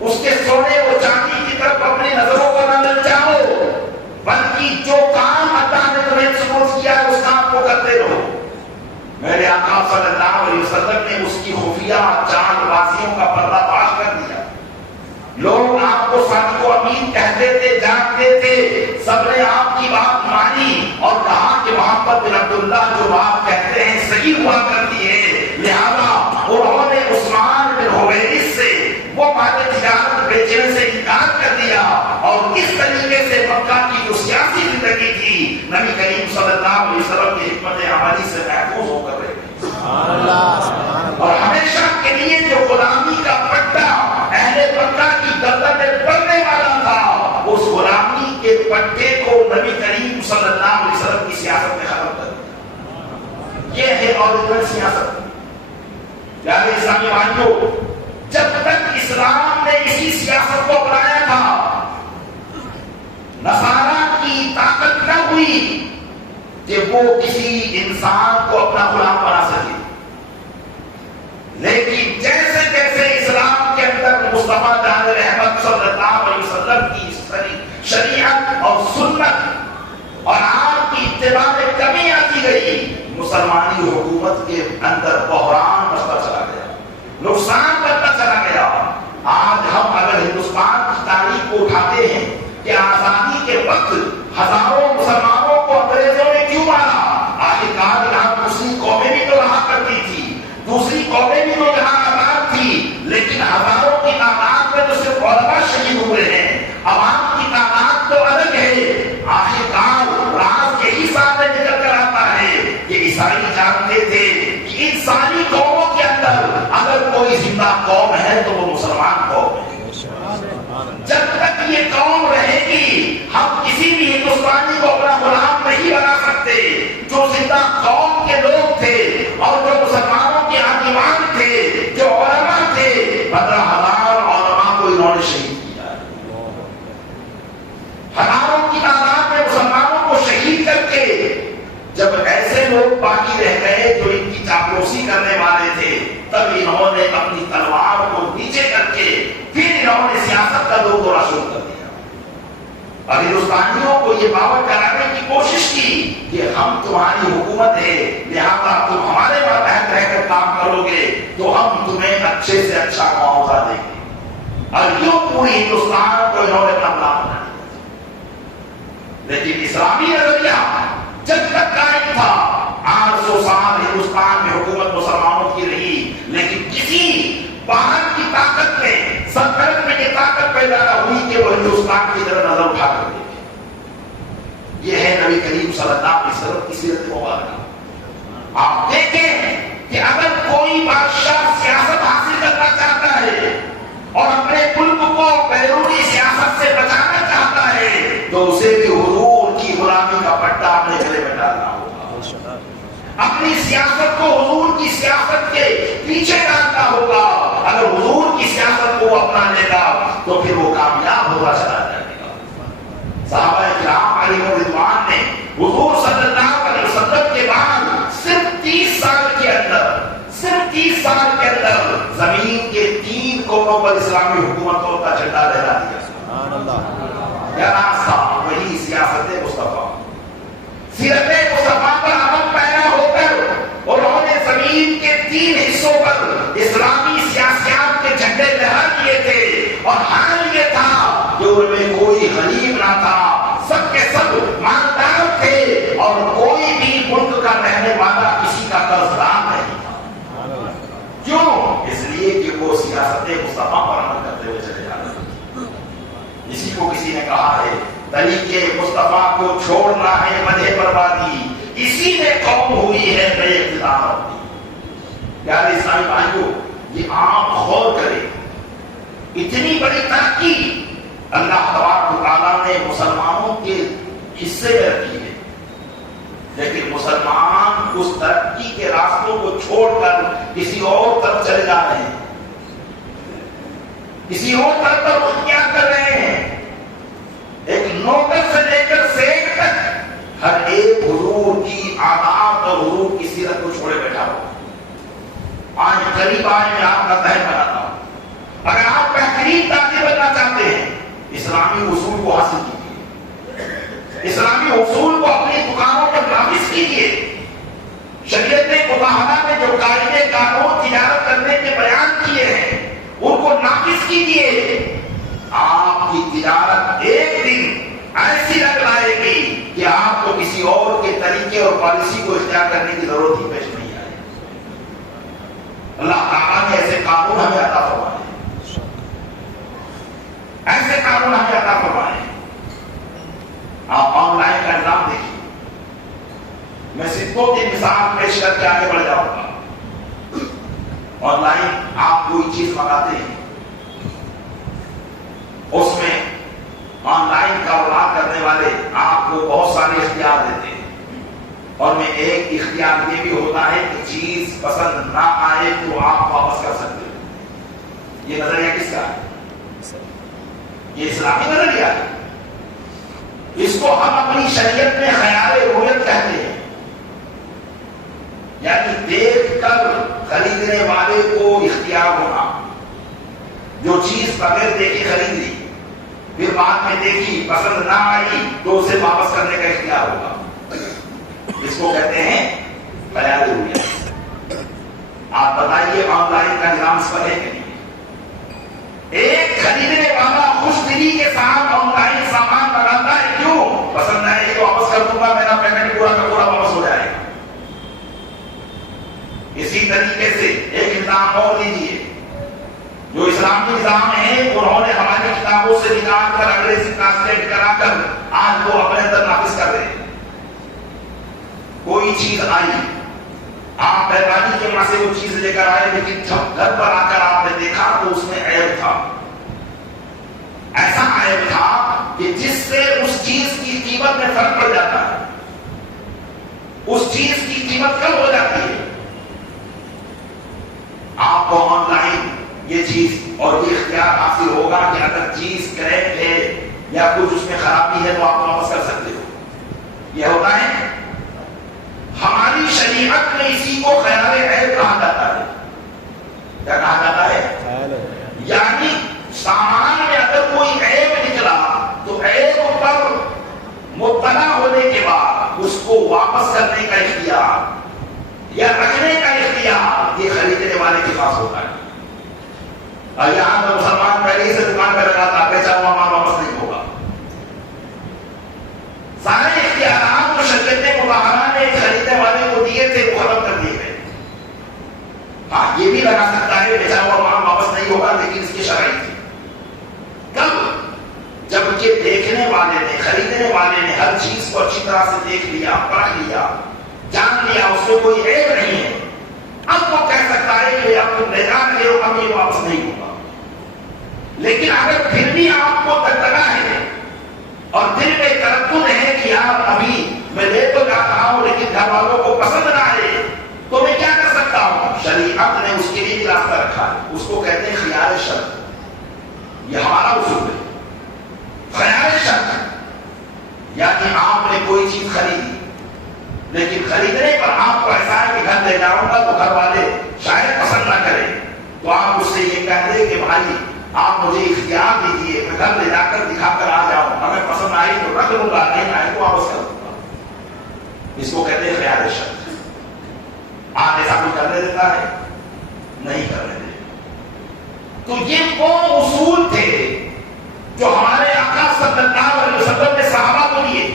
اس کے سونے اور چاندی کی طرف اپنی نظروں کو نہ للچاؤ، بلکہ جو کام اللہ نے تمہیں سپرد کیا ہے اس کام کو کرتے رہو۔ میرے آقا صلی اللہ علیہ وسلم نے اس کی خفیہ چاند بازیوں کا پردہ فاش کر دیا۔ لوگ آپ کو صادق و امین کہتے تھے، جانتے تھے، سب نے آپ کی بات مانی اور کہا کہ محمد بن عبداللہ جو بات کہتے ہیں صحیح ہوا کرتی ہے، لہذا انہوں نے عثمان بن حویرث سے وہ مال تجارت بیچنے سے انکار کر دیا، اور اس طریقے سے مکہ کی جو سیاسی زندگی تھی نبی کریم صلی اللہ علیہ وسلم کی حکمت عملی سے محفوظ ہو کر رہے۔ سبحان اللہ سبحان اللہ. اور ہمیشہ کے لیے جو غلامی کا پٹا اہل مکہ کی گردن میں پڑنے والا تھا، اس غلامی کے پٹے کو نبی کریم صلی اللہ علیہ وسلم کی سیاست میں ختم کر دیا. یہ ہے اوریجنل سیاست. پیارے اسلامی بھائیوں، جب تک اسلام نے اسی سیاست کو اپنایا تھا، نصارہ کی طاقت نہ ہوئی کہ وہ کسی انسان کو اپنا غلام بنا سکے. لیکن جیسے جیسے اسلام کے اندر مصطفیٰ جان رحمت صلی اللہ علیہ وسلم کی شریعت اور سنت اور آپ کی اتباع میں کمی آتی گئی، مسلمانی حکومت کے اندر بحران بڑھتا چلا گیا، نقصان بڑھتا چلا گیا. آج ہم اگر ہندوستان کی تاریخ کو اٹھاتے ہیں کہ آزادی کے وقت ہزاروں مسلمانوں کو انگریزوں نے کیوں مارا، آخرکار یہاں دوسری قومیں بھی تو رہا کرتی تھی، دوسری قومیں بھی تو یہاں آباد تھی، لیکن ہزاروں کی تعداد میں تو صرف علماء شہید ہوئے ہیں، عوام کی تعداد تو الگ ہے. آخرکار راز یہی سامنے نکل کر آتا ہے کہ عیسائی جانتے تھے کہ ان ساری قوموں کے اندر اگر کوئی زندہ قوم ہے تو وہ مسلمان قوم ہے. جب تک یہ قوم رہے گی ہم کسی بھی ہندوستانی کو اپنا غلام نہیں بنا سکتے. جو زندہ قوم کے لوگ تھے اور جو مسلمانوں کے حاکمان تھے، جو علماء تھے، 15,000 علماء کو انہوں نے شہید کیا. ہزاروں کی تعداد میں مسلمانوں کو شہید کر کے جب ایسے لوگ باقی رہ گئے جو ان کی چاپلوسی کرنے والے تھے، تب انہوں نے اپنی تلوار کو نیچے کر کے پھر انہوں نے سیاست کا دور دورہ شروع کر دیا اور ہندوستانیوں کو یہ باور کرانے کی کوشش کی کہ ہم تمہاری حکومت ہے، لہذا تم ہمارے ماتحت رہ کر کام کرو گے تو ہم تمہیں اچھے سے اچھا معاوضہ دیں گے. اور یوں پوری ہندوستان کو انہوں نے اپنا غلام بنا دیا. لیکن اسلامی نظریہ جب تک قائم تھا، 800 سال ہندوستان میں حکومت مسلمانوں کی رہی، لیکن کسی باہر کی طاقت میں سرکرت میں یہ طاقت پیدا نہ ہوئی کہ وہ ہندوستان کی طرف نظر اٹھا کر دیکھے. یہ ہے نبی کریم صلی اللہ علیہ وسلم کی سیرت مبارکہ. آپ دیکھیں کہ اگر کوئی بادشاہ سیاست حاصل کرنا چاہتا ہے اور اپنے ملک کو بیرونی سیاست سے بچانا چاہتا ہے تو اسے بھی حضور کی غلامی کا پٹا اپنے گلے میں ڈالنا ہوگا. اپنی سیاست کو حضور کی سیاست کے پیچھے ڈالنا ہوگا. اگر حضور کی سیاست کو اپنا لے گا تو پھر وہ کامیاب ہوگا چلا جائے گا. صحابہ کرام علیہ رضوان نے حضور صلی اللہ علیہ وسلم کے بعد صرف 30 سال کے اندر زمین کے 3 کونوں پر اسلامی حکومتوں کا جھنڈا لہرا دیا. سبحان اللہ. کیا راستہ؟ وہی سیاست مصطفیٰ. سیرت مصطفیٰ پر عمل پیرا ہو کر انہوں نے زمین کے 3 حصوں پر اسلامی سیاست کے جھنڈے لہرا دیے تھے اور حال یہ تھا کہ ان میں کوئی غریب نہ تھا، سب کے سب مالدار تھے اور کوئی بھی ملک کا رہنے والا کسی کا قرضدار نہیں تھا. کیوں؟ اس لیے کہ وہ سیاست مصطفیٰ پر عمل کرتے ہوئے چلے جا رہے تھے. اسی کو کسی نے کہا ہے طریقے مصطفیٰ کو چھوڑنا ہے وجہ بربادی، اسی میں قوم ہوئی ہے بے اقتدار. پیارے اسلامی بھائیوں، یہ آپ غور کریں، اتنی بڑی ترقی اللہ تبارک و تعالیٰ نے مسلمانوں کے حصے میں رکھی ہے، لیکن مسلمان اس ترقی کے راستوں کو چھوڑ کر کسی اور طرف چلے جا رہے ہیں، کسی اور طرف پر وہ کیا کر رہے ہیں. ایک نوکر سے لے کر سیٹ تک ہر ایک حضور کی عادات اور حضور کی سیرت کو چھوڑے بیٹھا ہو. آج قریب میں آپ کا ذہن بناتا ہوں، اگر آپ بہترین طاقت بننا چاہتے ہیں اسلامی اصول کو حاصل کیجیے، اسلامی اصول کو اپنی دکانوں پر نافذ کیجیے. شریعت مطہرہ میں جو قاعدے قانون تجارت کرنے کے بیان کیے ہیں ان کو نافذ کیجیے. آپ کی تجارت ایک دن ایسی لگ لائے گی کہ آپ کو کسی اور کے طریقے اور پالیسی کو اختیار کرنے کی ضرورت ہی پیش نہیں آئے. اللہ تعالیٰ نے ایسے قانون ہمیں عطا فرمائے، ایسے قانون ہمیں عطا فرمائے. آپ آن لائن کا نظام دیکھیے. میں صرف 2-3 مثال پیش کر کے آگے بڑھ جاؤں گا. اس میں آن لائن کاروبار کرنے والے آپ کو بہت سارے اختیار دیتے ہیں، اور میں ایک اختیار یہ بھی ہوتا ہے کہ چیز پسند نہ آئے تو آپ واپس کر سکتے ہو۔ یہ نظریہ کس کا ہے؟ یہ اسلامی نظریہ ہے۔ اس کو ہم اپنی شریعت میں خیال رویت کہتے ہیں، یعنی دیکھ کر خریدنے والے کو اختیار ہونا۔ جو چیز بغیر دیکھے خرید لی، پھر بعد میں دیکھی پسند نہ آئی تو اسے واپس کرنے کا اختیار ہوگا۔ اس کو کہتے ہیں خیال رویت۔ آپ بتائیے آن لائن کا نظام اس پر ہے کہ نہیں؟ ایک خریدنے والا خوش دلی کے ساتھ آن لائن سامان منگاتا ہے، کیوں؟ پسند نہ آئے تو واپس کر دوں گا، میرا پیمنٹ پورا کا پورا واپس ہو جائے گا۔ اسی طریقے سے ایک نظام اور لیجیے، جو اسلامی نظام ہے انہوں نے ہماری کتابوں سے نکال کر انگریزی ٹرانسلیٹ کرا کر آج وہ اپنے اندر نافذ کر رہے ہیں۔ کوئی چیز آئی، آپ مہربانی کے وہاں سے وہ چیز لے کر آئے، لیکن جب گھر پر آ کر آپ نے دیکھا تو اس میں عیب تھا۔ ایسا عیب تھا کہ جس سے اس چیز کی قیمت میں فرق پڑ جاتا ہے، اس چیز کی قیمت کم ہو جاتی ہے۔ آپ کو آن لائن یہ چیز اور یہ اختیار حاصل ہوگا کہ اگر چیز کریکٹ ہے یا کچھ اس میں خرابی ہے تو آپ واپس کر سکتے ہو۔ یہ ہوتا ہے ہماری شریعت میں، اسی کو خیال عیب کہا جاتا ہے۔ کیا کہا جاتا ہے؟ یعنی سامان میں اگر کوئی عیب نکلا تو عیب پر مطلع ہونے کے بعد اس کو واپس کرنے کا اختیار یا رکھنے کا اختیار یہ خریدنے والے کے پاس ہوتا ہے۔ اور یہاں پر مسلمان پہلے سے دکان پہ لگاتا، بیچا ہوا مال واپس نہیں ہوگا۔ سارے اختیارات جو شریعت مطہرہ نے خریدنے والے کو دیے تھے وہ ختم کر دیے گئے۔ ہاں یہ بھی لگا سکتا ہے بیچا ہوا مال واپس نہیں ہوگا، لیکن اس کی شرائط تھی۔ کب؟ جب کہ دیکھنے والے نے، خریدنے والے نے ہر چیز کو اچھی طرح سے دیکھ لیا، پرکھ لیا، جان لیا اس میں کوئی عیب نہیں ہے، اب وہ کہہ سکتا ہے کہ اب تم لے جان لے ہو، اب یہ واپس نہیں ہوگا۔ لیکن اگر پھر بھی آپ کو دغدغہ ہے اور دل میں تردد ہے کہ یار ابھی میں لے تو جا رہا ہوں لیکن گھر والوں کو پسند نہ آئے تو میں کیا کر سکتا ہوں؟ شریعت نے اس کے لیے بھی راستہ رکھا ہے، اس کو کہتے ہیں خیار شرط۔ یہ ہمارا اصول ہے، خیار شرط۔ یعنی آپ نے کوئی چیز خریدی، لیکن خریدنے پر آپ کو ایسا ہے کہ گھر لے جاؤں گا تو گھر والے شاید پسند نہ کریں، تو آپ اس سے یہ کہہ دیں کہ بھائی آپ مجھے اختیار دیجیے، میں گھر لے جا کر دکھا کر آ جاؤں، اگر پسند آئی تو رکھ لوں گا، نہیں آئے تو واپس کر دوں گا۔ اس کو کہتے ہیں خیال شرط۔ آپ ایسا کوئی کرنے دیتا ہے؟ نہیں کرنے دیتا۔ تو یہ وہ اصول تھے جو ہمارے آقا صلی اللہ علیہ وسلم نے صحابہ کو دیے۔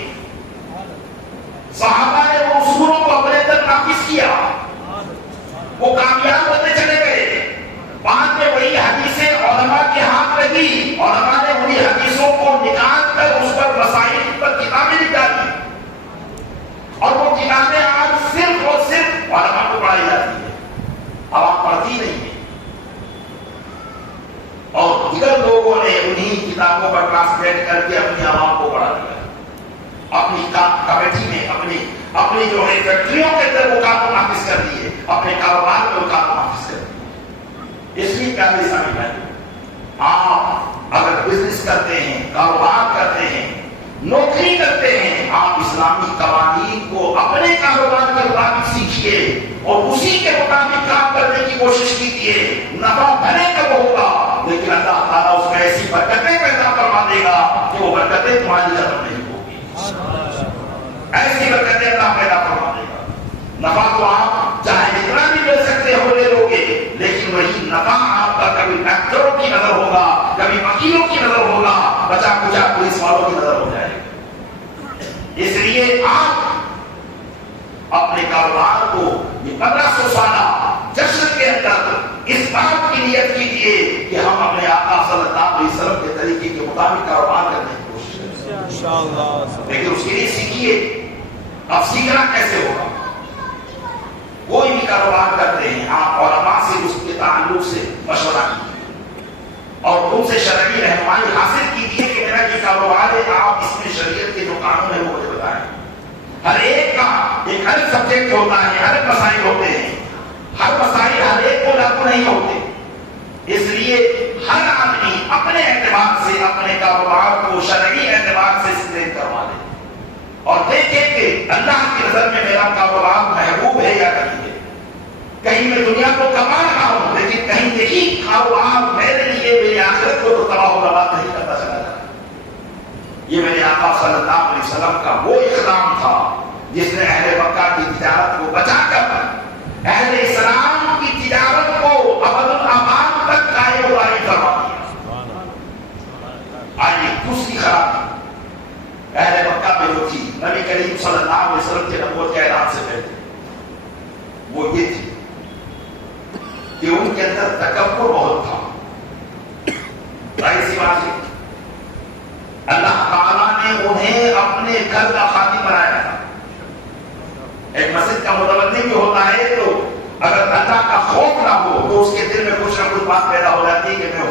صحابہ نے وہ اصولوں کو اپنے اندر نافذ کیا، وہ کامیاب ہوتے چلے گئے۔ بعد میں وہی حدیثیں علماء کے ہاتھ لگی، علماء نے انہی حدیثوں کو نکال کر اس پر مسائل پر کتابیں نکالی، اور وہ کتابیں آج صرف اور صرف علماء کو پڑھائی جاتی ہے، اب آپ پڑھتی نہیں ہیں۔ اور دیگر لوگوں نے انہی کتابوں پر ٹرانسلیٹ کر کے اپنی عوام کو پڑھا دیا، اپنی کمیٹی میں، اپنی جو ہے فیکٹریوں کے اندر وہ قانون نافذ کر دیے، اپنے کاروبار میں وہ قانون نافذ کر دیے۔ اس لیے پیارے اسلامی بھائی، آپ اگر بزنس کرتے ہیں، کاروبار کرتے ہیں، نوکری کرتے ہیں، آپ اسلامی قوانین کو اپنے کاروبار کے مطابق سیکھیے اور اسی کے مطابق کام کرنے کی کوشش کیجیے۔ نفع بھلے کب ہوگا، لیکن اللہ تعالیٰ اس میں ایسی برکتیں پیدا فرما دے گا کہ وہ برکتیں تمہاری ختم نہیں ہوگی، ایسی برکتیں اللہ پیدا فرما دے گا۔ نفع تو آپ چاہے جتنا بھی لے سکتے ہو لے لو گے، لیکن وہی نفع آپ کا کبھی ڈاکٹروں کی نظر ہوگا، کبھی وکیلوں کی نظر ہوگا، بچا کچا پولیس والوں کی نظر ہو جائے گا۔ اس لیے آپ اپنے کاروبار کو یہ 1500 سالہ جشن کے اندر اس بات کی نیت کیجیے کہ ہم اپنے آقا صلی اللہ علیہ وسلم کے طریقے کے مطابق کاروبار کرنے کی کوشش کریں انشاءاللہ۔ لیکن اس کے لیے سیکھیے۔ اب سیکھنا کیسے ہوگا؟ کوئی بھی کاروبار کرتے ہیں، آپ علماء سے اس کے تعلق سے مشورہ کیجیے اور ان سے شرعی رہنمائی حاصل سبجیکٹ ہوتا ہے، الگ مسائل ہوتے ہیں، ہر مسائل ہر ایک کو لاگو نہیں ہوتے، اس لیے ہر آدمی اپنے اعتبار سے اپنے کاروبار کو شرعی اعتبار سے اسٹریٹ کروا لے اور دیکھے کہ اللہ کی نظر میں میرا کاروبار محبوب ہے یا نہیں ہے۔ کہیں میں دنیا کو کما رہا ہوں لیکن کہیں یہی کاروبار میرے لیے میری آخرت کو تو تباہ و برباد نہیں کرتا چلا جاتا۔ یہ میرے آقا صلی اللہ علیہ وسلم کا وہ اقدام تھا جس نے اہل مکہ کی تجارت کو بچا کر اہل اسلام کی تجارت کو ابد الآباد تک قائم و دائم کروا دیا۔ آئیے دوسری خرابی اہل مکہ میں جو تھی نبی کریم صلی اللہ علیہ وسلم کے نبوت کے اعلان سے پہلے، وہ یہ تھی کہ ان کے اندر تکبر بہت تھا۔ ظاہر سی بات ہے، اللہ تعالیٰ نے انہیں اپنے گھر کا خادم بنایا تھا۔ ایک مسجد کا متولی بھی ہوتا ہے تو اگر اللہ کا خوف نہ ہو تو اس کے دل میں کچھ نہ کچھ بات پیدا ہو جاتی ہے کہ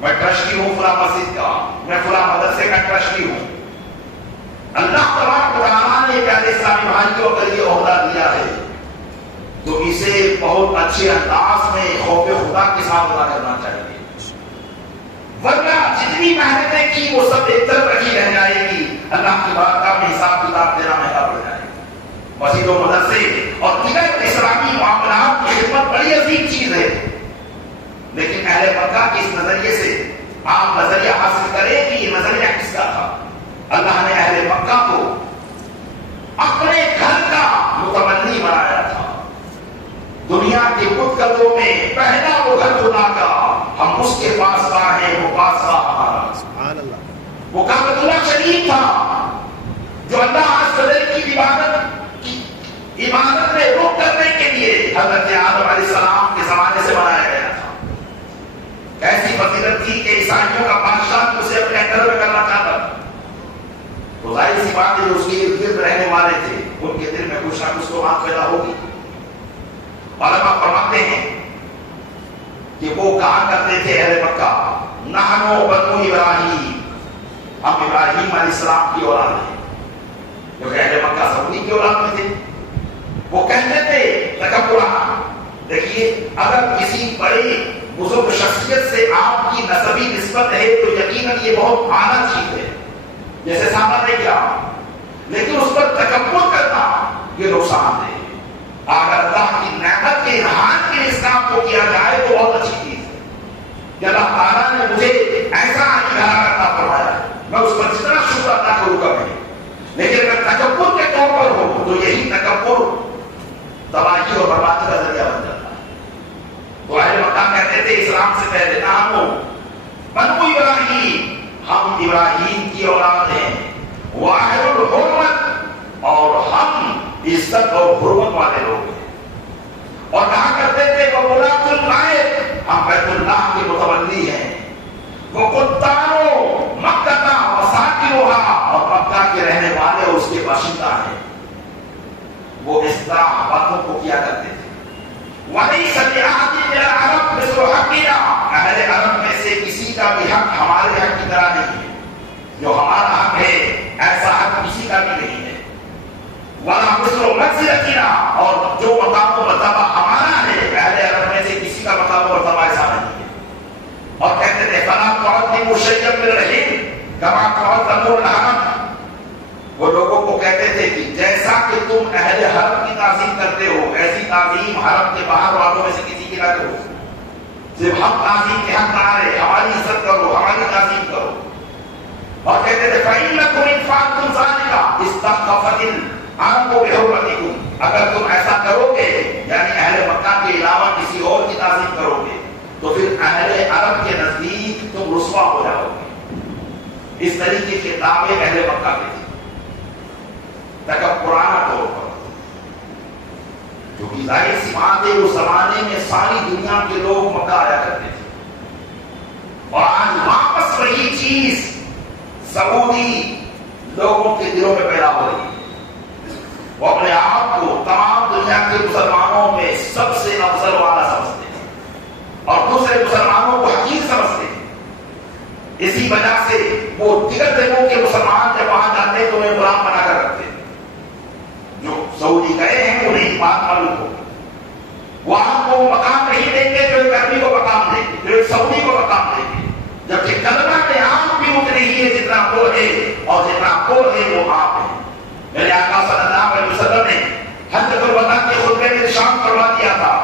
میں ٹرسٹی ہوں فلاں مسجد کا، میں فلاں مدرسے کا ٹرسٹی ہوں۔ اللہ تبارک و تعالیٰ نے پیارے اسلامی بھائیوں کو اگر یہ عہدہ دیا ہے تو اسے بہت اچھے انداز میں خوف خدا کے ساتھ ادا کرنا چاہیے، ورنہ جتنی محنتیں کی وہ سب ایک طرف رکھی رہ جائے گی، اللہ کی بارگاہ میں حساب کتاب دینا مہنگا پڑ جائے گا۔ مسجد و مدرسے اور دیگر اسلامی معاملات کی خدمت بڑی عظیم چیز ہے، لیکن اہل مکہ کے اس نظریے سے آپ نظریہ حاصل کریں کہ یہ نظریہ کس کا تھا۔ اللہ نے اہل مکہ کو اپنے گھر کا متولی بنایا تھا۔ دنیا کے بت قدوں میں پہلا وہ گھر خدا کا، ہم اس کے پاس ہیں، وہ پاس ہمارا۔ وہ کعبۃ اللہ شریف تھا جو اللہ عز و جل کی عبادت میں رخ کرنے کے لیے حضرت آدم علیہ السلام کے زمانے سے بنایا گیا تھا۔ ایسی فضیلت تھی کہ عیسائیوں کا بادشاہ اسے اپنے گھر میں کرنا چاہتا تھا، تو ظاہر سی بات ہے جو اس کے ارد گرد رہنے والے تھے ان کے دل میں کچھ نہ کچھ تو بات پیدا ہوگی۔ علماء فرماتے ہیں کہ وہ کہا کرتے تھے اہل مکہ، نحنو بنو ابراہیم، ہم ابراہیم علیہ السلام کی اولاد ہیں، کیونکہ اہل مکہ سب انہی کی اولاد میں تھے۔ وہ کہتے تھے تکبرانہ، دیکھیے اگر کسی بڑی بزرگ شخصیت سے آپ کی نسبی نسبت ہے تو یقیناً یہ بہت اعلیٰ چیز ہے، جیسے سامنے نے کیا، لیکن اس پر تکبر کرنا یہ نقصان ہے۔ اگر اللہ کی نعمت کے اظہار کے اس کام کو کیا جائے تو بہت اچھی چیز ہے کہ اللہ تعالیٰ نے مجھے ایسا گھرانہ عطا فرمایا، میں اس پر جتنا شکر ادا کروں گا میں، لیکن اگر تکبر کے طور پر ہو تو یہی تکبر تباہی اور بربادی کا ذریعہ بن جاتا ہے۔ تو اہل مکہ کہتے تھے اسلام سے پہلے، نحنو بنو ابراہیم، ہم ابراہیم کی اولاد ہیں، واہل الحرمت، اور ہم عزت اور حرمت والے لوگ ہیں، اور کہا کرتے تھے وَوَلَاةُ الْغَائِبِ، ہم بیت اللہ کے متولی ہیں، وَقُتَّارُ مَكَّةَ وَسَاكِنُهَا، اور مکہ کے رہنے والے اور اس کے باشندہ ہیں۔ وہ اس طرح باتوں کو کیا کرتے تھے۔ وَلَيْسَ لِأَحَدٍ مِنَ الْعَرَبِ مِثْلُ حَقِّنَا، اہل عرب میں سے کسی کا بھی حق ہمارے حق کی طرح نہیں ہے، جو ہمارا حق ہے ایسا حق کسی کا بھی نہیں ہے۔ وَلَا مِثْلُ مَنزِلَتِنَا، اور جو مقام و مرتبہ ہمارا ہے اہل عرب میں سے کسی کا مقام و مرتبہ ایسا نہیں ہے۔ اور کہتے تھے فَلَا تُعَظِّمُوا شَيْئًا مِنَ الْعِلْمِ كَمَا تُعَظِّمُوا الْحَرَمَ، وہ لوگوں کو کہتے تھے کہ جیسا کہ تم اہل حرم کی تعظیم کرتے ہو ایسی تعظیم حرم کے باہر والوں میں سے کسی کی نہ کرو، صرف ہم تعظیم کے حق نہ رہے، ہماری عزت کرو، ہماری تعظیم کرو۔ اور کہتے تھے فَإِنَّكُمْ إِنْ فَعَلْتُمْ ذَلِكَ اسْتَخْفَتِ الْعَرَبُ بِحُرْمَتِكُمْ، اگر تم ایسا کرو گے یعنی اہل مکہ کے علاوہ کسی اور کی تعظیم کرو گے تو پھر اہل عرب کے نزدیک تم رسوا ہو جاؤ گے۔ اس طریقے کے دعوے اہل مکہ کے تھے تکبرانہ طور پر، کیونکہ ظاہر سی بات ہے اس زمانے میں ساری دنیا کے لوگ مکہ آیا کرتے تھے، اور آج واپس وہی چیز سعودی لوگوں کے دلوں میں پیدا ہو رہی ہے۔ وہ اپنے آپ کو تمام دنیا کے مسلمانوں میں سب سے افضل والا سمجھتے ہیں اور دوسرے مسلمانوں کو حقیر سمجھتے ہیں۔ اسی وجہ سے وہ دیگر جگہوں کے مسلمان جب وہاں جاتے تو انہیں غلام بنا کر رکھتے، جو سعودی گئے ہیں انہیں بات معلوم ہو. وہاں کو مقام نہیں دیں گے جو ایک عربی کو مقام دیں گے, جو ایک سعودی کو مقام دیں گے, جبکہ کلمہ میں آپ بھی اتنے ہی ہے جتنا وہ ہے, اور جتنا وہ ہے وہ آپ ہے. میرے آقا صلی اللہ علیہ وسلم نے حجۃ الوداع کے خطبے میں ارشاد فرما دیا تھا,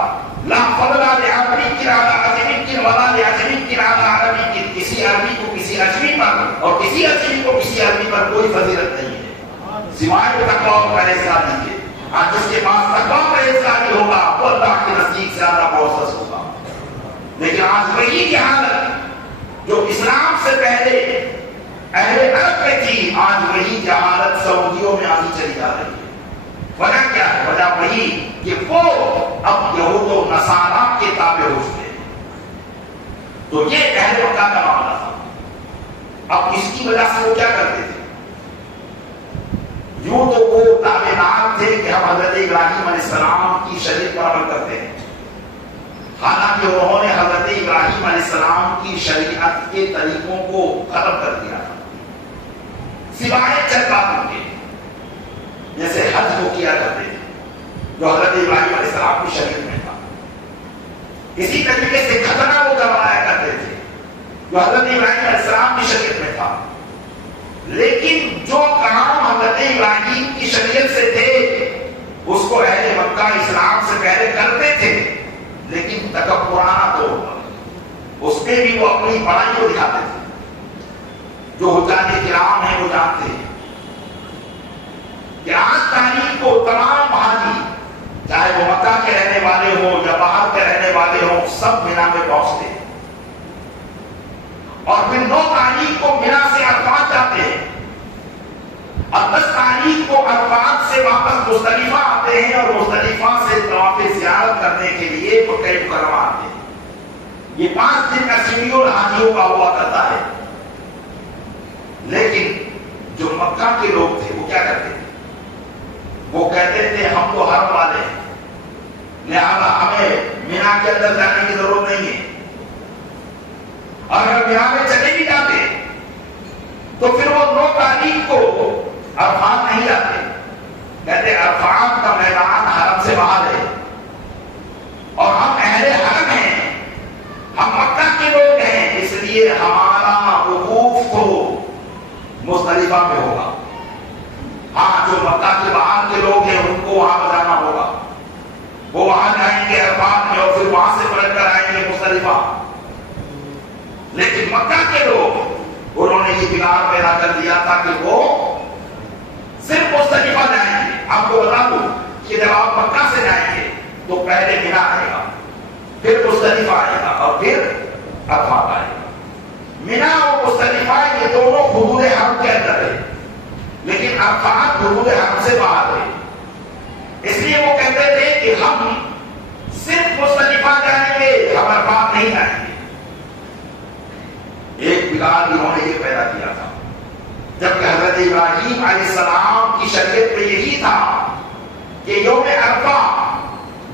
لا فضل لعربی علی عجمی ولا لعجمی علی عربی, کسی عربی کو کسی اجمی پر اور کسی اجمی کو کسی عربی پر کوئی فضیلت نہیں ہے سوائے تقویٰ اور پرہیزگاری کے. آج جس کے پاس تقویٰ پرہیزگاری ہوگا وہ اللہ کے نزدیک زیادہ معزز ہوگا. لیکن آج وہی کی حالت جو اسلام سے پہلے اہل عرب میں تھی, آج وہی جہالت سعودیوں میں آگے چلی جا رہی ہے. وجہ کیا ہے؟ وجہ وہی کہ وہ اب یہود و نصارا کے تابع ہو چکے ہیں. تو یہ اہل مکہ کا معاملہ تھا. اب اس کی وجہ سے وہ کیا کرتے تھے؟ یوں تو وہ تابعدار تھے کہ ہم حضرت ابراہیم علیہ السلام کی شریعت پر عمل کرتے ہیں, حالانکہ انہوں نے حضرت ابراہیم علیہ السلام کی شریعت کے طریقوں کو ختم کر دیا تھا, سوائے چند باتوں کے, جیسے حج کو کیا کرتے تھے جو حضرت ابراہیم علیہ السلام کی شریعت میں تھا. اسی طریقے سے ختنہ وہ کروایا کرتے تھے جو حضرت ابراہیم علیہ السلام کی شریعت میں تھا. لیکن جو کام حضرت ابراہیم کی شریعت سے تھے اس کو اہل مکہ اسلام سے پہلے کرتے تھے, لیکن تکبرانہ طور پر اس میں بھی وہ اپنی بڑائی کو دکھاتے تھے. جو حجاج کرام ہیں وہ جانتے ہیں کہ آج تاریخ کو تمام حاجی چاہے وہ مکہ کے رہنے والے ہوں یا باہر کے رہنے والے ہوں سب مینا میں پہنچتے ہیں, اور پھر 9 تاریخ کو مینا سے عرفات جاتے ہیں, اور 10 تاریخ کو عرفات سے واپس مزدلفہ آتے ہیں, اور مزدلفہ سے طواف زیارت کرنے کے لیے مکہ مکرمہ آتے ہیں. یہ 5 دن کا شیڈیول حاجیوں کا ہوا کرتا ہے. لیکن جو مکہ کے لوگ تھے وہ کیا کرتے تھے؟ وہ کہتے تھے ہم تو حرم والے ہیں, لہذا ہمیں مینا کے اندر جانے کی ضرورت نہیں ہے, اور اگر مینا میں چلے بھی جاتے تو پھر وہ 9 تاریخ کو عرفات نہیں جاتے. کہتے عرفات کا میدان حرم سے باہر ہے, اور ہم اہل حرم ہیں, ہم مکہ کے لوگ ہیں, اس لیے ہمارا وقوف تو مزدلفہ میں ہوگا. ہاں جو مکہ کے باہر کے لوگ ہیں ان کو وہاں جانا ہوگا, وہ وہاں جائیں گے عرفات میں اور پھر وہاں سے پلٹ کر آئیں گے مزدلفہ. لیکن مکہ کے لوگ انہوں نے یہ بگاڑ پیدا کر دیا تھا کہ وہ صرف مزدلفہ جائیں گے. آپ کو بتا دوں کہ جب آپ مکہ سے جائیں گے تو پہلے مینا آئے گا, پھر مزدلفہ آئے گا, اور پھر عرفات آئے گا. مینا اور مزدلفہ یہ دونوں حدود حرم کے اندر ہے, لیکن عرفات حدود حرم سے باہر ہے. اس لیے وہ کہتے تھے کہ ہم صرف مزدلفہ جائیں گے, ہم عرفات نہیں جائیں گے. ایک بگاڑ انہوں نے یہ پیدا کیا تھا, جبکہ حضرت ابراہیم علیہ السلام کی شریعت میں یہی تھا کہ یوم عرفہ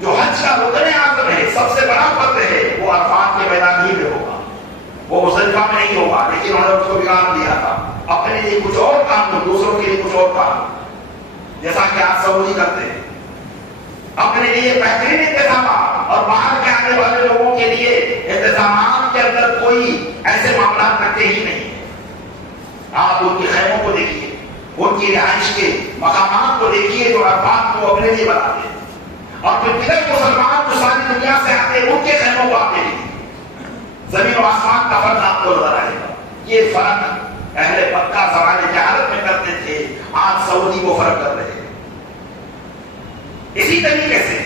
جو حج کا رکن اعظم ہے, سب سے بڑا فرض ہے, وہ عرفات کے میدان ہی میں ہوگا, وہ مزدلفہ میں نہیں ہوگا. لیکن انہوں نے اس کو بگاڑ دیا تھا, اپنے لیے کچھ اور کام, دوسروں کے لیے کچھ اور کام, جیسا کہ آج سعودی کرتے ہیں. اپنے لیے بہترین انتظامات اور باہر کے آنے والے لوگوں کے لیے انتظامات کے اندر کوئی ایسے معاملات رکھتے ہی نہیں. آپ ان کے خیموں کو دیکھیے, ان کی رہائش کے مقامات کو دیکھیے جو عرفات کو اپنے لیے بناتے ہیں, اور پھر کدھر مسلمان جو ساری دنیا سے آتے ہیں ان کے خیموں کو آپ دیکھیے. زمین و آسمان کا فرق آپ کو نظر آئے گا. یہ فرق اہل مکہ زمانے جہالت میں کرتے تھے, آج سعودی وہ فرق کر رہے ہیں. اسی طریقے سے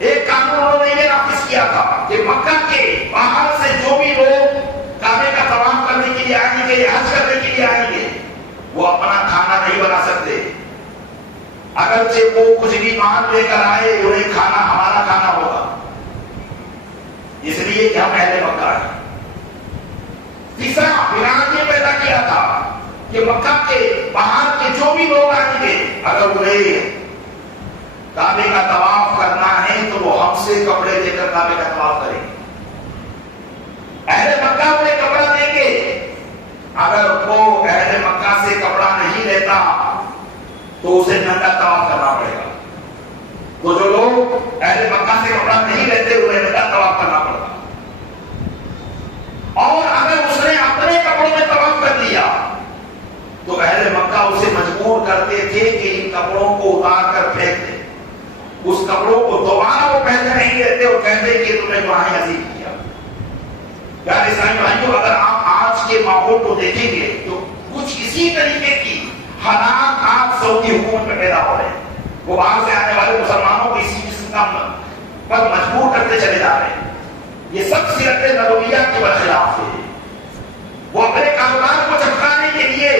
ایک قانون انہوں نے یہ نافذ کیا تھا کہ مکہ کے باہر سے جو بھی لوگ کعبے کا طواف کرنے کے لیے آئیں گے یا حج کرنے کے لیے آئیں گے, وہ اپنا کھانا نہیں بنا سکتے. اگرچہ وہ کچھ بھی مال لے کر آئے, انہیں کھانا ہمارا کھانا ہوگا, اس لیے کہ ہم اہل مکہ ہیں. تیسرا بنیاد یہ پیدا کیا تھا کہ مکہ کے باہر کے جو بھی لوگ آئیں گے, اگر انہیں کعبے کا طواف کرنا ہے تو وہ ہم سے کپڑے دے کر کعبے کا طواف کریں گے. اہل مکہ انہیں کپڑا دیں گے, اگر وہ اہل مکہ سے کپڑا نہیں لیتا تو اسے ننگا طواف کرنا پڑے گا. اہل مکہ سے کپڑا نہیں لیتے ہوئے طواف کرنا پڑتا. اور اگر اس نے اپنے کپڑوں میں طواف کر لیا تو اہل مکہ اسے مجبور کرتے تھے کہ ان کپڑوں کو اتار کر پھینک دے. اس کپڑوں کو دوبارہ وہ پہننے نہیں دیتے اور کہتے کہ تم نے گناہ عظیم کیا. پیارے اسلامی بھائیوں، اگر آپ آج کے ماحول کو دیکھیں گے تو کچھ اسی طریقے کی حالات آج سعودی حکومت میں پیدا ہو رہے ہیں. وہ باہر سے آنے والے مسلمانوں کو اسی قسم کا پر مجبور کرتے چلے جا رہے ہیں. یہ سب سیرت نبویہ کے برخلاف ہے. وہ اپنے کاروبار کو چمکانے کے لیے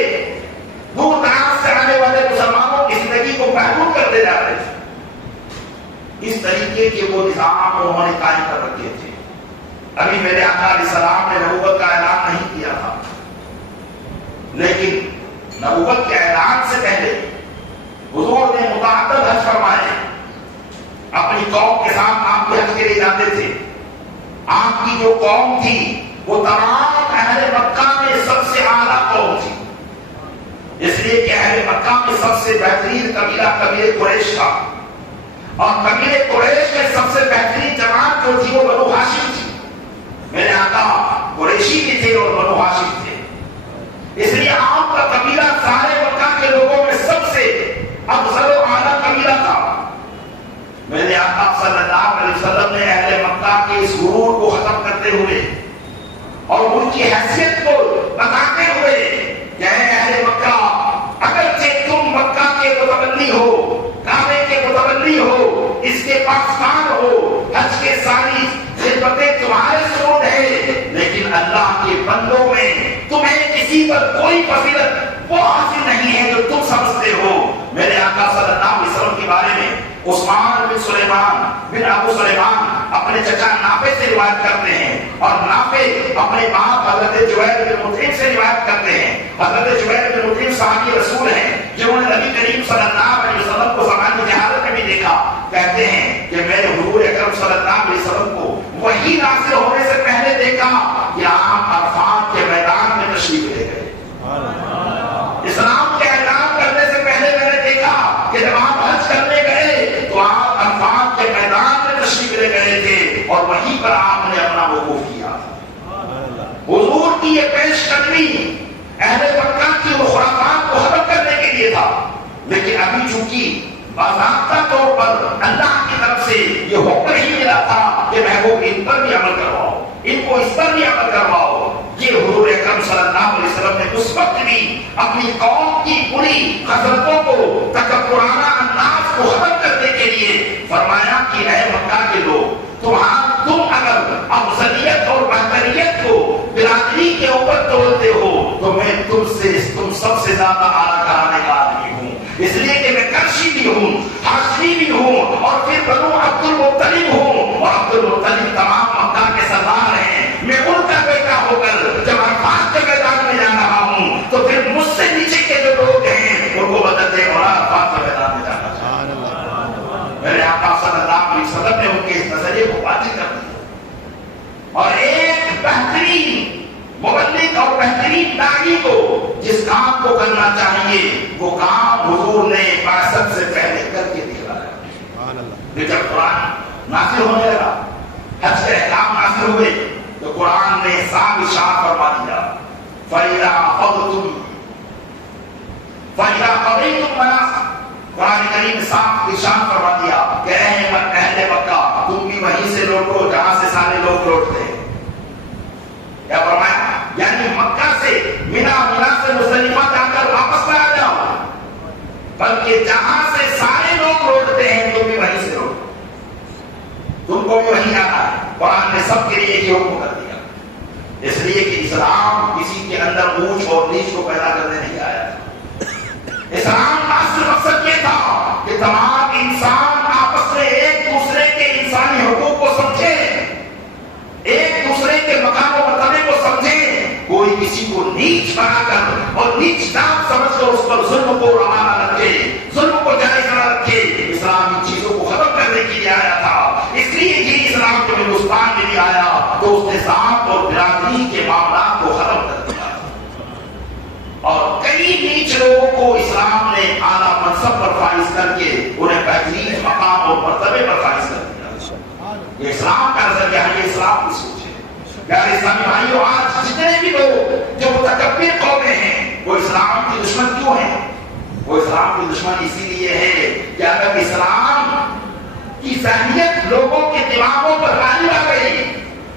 دور دراز سے آنے والے مسلمانوں کی زندگی کو محدود کرتے جا رہے تھے. اس طریقے کے وہ نظام انہوں نے قائم کر رکھے تھے. ابھی میرے آقا علیہ السلام نے نبوت کا اعلان نہیں کیا تھا، لیکن نبوت کے اعلان سے پہلے حضور نے متعدد حج فرمائے. اپنی قوم کے ساتھ آپ کے حج کے لیے جاتے تھے. آپ کی جو قوم تھی وہ تمام اہل مکہ میں سب سے اعلیٰ قوم تھی، اس لیے کہ اہل مکہ میں سب سے بہترین قبیلہ قبیلہ قریش تھا. اور قبیلہ قریش میں سب سے بہترین جماعت جو تھی وہ بنو ہاشم تھی. میرے آقا قریشی بھی تھے اور بنو ہاشم تھے. اس لیے آپ کا قبیلہ سارے مکہ کے لوگوں میں سب سے افضل و اعلیٰ قبیلہ تھا. میرے آقا صلی اللہ علیہ وسلم نے اہل مکہ کے اس غرور کو ختم کرتے ہوئے اور ان کی حیثیت کو بتاتے ہوئے کہ اے اہل مکہ، اگرچہ تم مکہ کے متولی ہو، کعبے کے متولی ہو، اس کے پاسبان ہو، حج کے ساری خدمتیں تمہارے سپرد ہیں، لیکن اللہ کے بندوں میں تمہیں کسی پر کوئی فضیلت وہ حاصل نہیں ہے جو تم سمجھتے ہو. میرے آقا صلی اللہ علیہ وسلم کے بارے میں عثمان بن سلیمان بن ابو سلیمان اپنے چچا نافع سے روایت کرتے ہیں، اور نافع اپنے باپ حضرت جبیر بن مطعم سے روایت کرتے ہیں. حضرت جبیر بن مطعم صحابی رسول ہیں جنہوں نے نبی کریم صلی اللہ علیہ وسلم کو زمان جہالت میں بھی دیکھا. کہتے ہیں کہ میں نے حضور اکرم صلی اللہ علیہ وسلم کو وحی نازل ہونے سے پہلے دیکھا کہ آپ عرفات کے میدان میں تشریف لے گئے. اسلام کے اعلان کرنے سے پہلے میں نے دیکھا کہ جب آپ حج کرنے گئے تو آپ عرفات کے میدان میں تشریف لے گئے تھے اور وہیں پر آپ نے اپنا وقوف کیا. حضور کی یہ پیش قدمی اہل مکہ کی خرافات کو ختم کرنے کے لیے تھا، لیکن ابھی چونکہ باضابطہ طور پر اللہ کی طرف سے یہ حکم نہیں ملا تھا کہ محبوب ان پر بھی عمل کرواؤ، ان کو اس پر بھی عمل کرواؤ. یہ حضور اکرم صلی اللہ علیہ وسلم نے اس وقت بھی اپنی قوم کی بری حضرتوں کو تکبرانہ انداز کو ختم کرنے کے لیے فرمایا کہ اے مکہ کے لوگ، تم اگر افضلیت اور بہتریت کو برادری کے اوپر تولتے ہو تو میں تم سب سے زیادہ اعلیٰ کرانے کا آدمی ہوں. اس لیے کہ میں قرشی بھی ہوں، ہاشمی بھی ہوں، اور پھر بنو عبد المطلب ہوں، اور عبد المطلب تمام مکہ کے سردار ہیں. میں ان کا بیٹا ہو کر جب عرفات کے میدان میں جا رہا ہوں تو پھر مجھ سے نیچے کے جو لوگ ہیں ان کو بدلتے اور عرفات کے میدان میں جانا چاہتے. میرے آقا صلی اللہ علیہ وسلم نے ان کے اس نظریے کو باطل کر دیا. اور ایک بہترین مبلغ اور بہترین داعی کو جس کام کو کرنا چاہیے وہ کام حضور نے بعثت سے پہلے کر کے دکھایا. جب قرآن نازل ہونے لگا، حج کے احکام نازل ہوئے تو قرآن نے صاف ارشاد فرما دیا فَإِذَا قَضَيْتُم مَنَاسِكَکُم. قرآن کریم نے صاف ارشاد فرما دیا کہ اے اہل مکہ، تم بھی وہیں سے لوٹو جہاں سے سارے لوگ لوٹتے ہیں. کیا فرمایا؟ یعنی مکہ سے مینا سے مزدلفہ جا کر واپس نہ آ جاؤ، بلکہ جہاں سے سارے لوگ لوٹتے ہیں تم بھی وہیں سے لوٹو، تم کو بھی وہیں آنا ہے. قرآن نے سب کے لیے ایک حکم کر دیا، اس لیے کہ اسلام کسی کے اندر اونچ اور نیچ کو پیدا کرنے نہیں آیا. اسلام کا اصل مقصد یہ تھا کہ تمام انسان آپس میں ایک دوسرے کے انسانی حقوق کو سمجھیں، ایک دوسرے کے مقام و مرتبے کو سمجھیں. کوئی کسی کو نیچ بنا کر اور نیچ دان سمجھ کر اس پر ظلم کو روا نہ رکھے، ظلم کو جائز نہ رکھے. اسلام ان چیزوں کو ختم کرنے کے لیے آیا تھا. اس لیے یہ اسلام جب ہندوستان میں بھی آیا تو اس نے ذات اور برادری کے معاملات کو ختم کر دیا، اور کئی نیچ لوگوں کو اسلام نے اعلیٰ منصب پر فائز کر کے انہیں بہترین مقام اور مرتبے پر فائز کر دیا. یہ اسلام کا نظریہ ہے، یہ اسلام کی سوچ ہے۔ پیارے اسلامی بھائیوں، آج جتنے بھی لوگ جو متکبر قومیں ہیں وہ اسلام کی دشمن کیوں ہیں؟ وہ اسلام کی دشمن اسی لیے ہے کہ اگر اسلام کی ذہنیت لوگوں کے دماغوں پر غالب آ گئی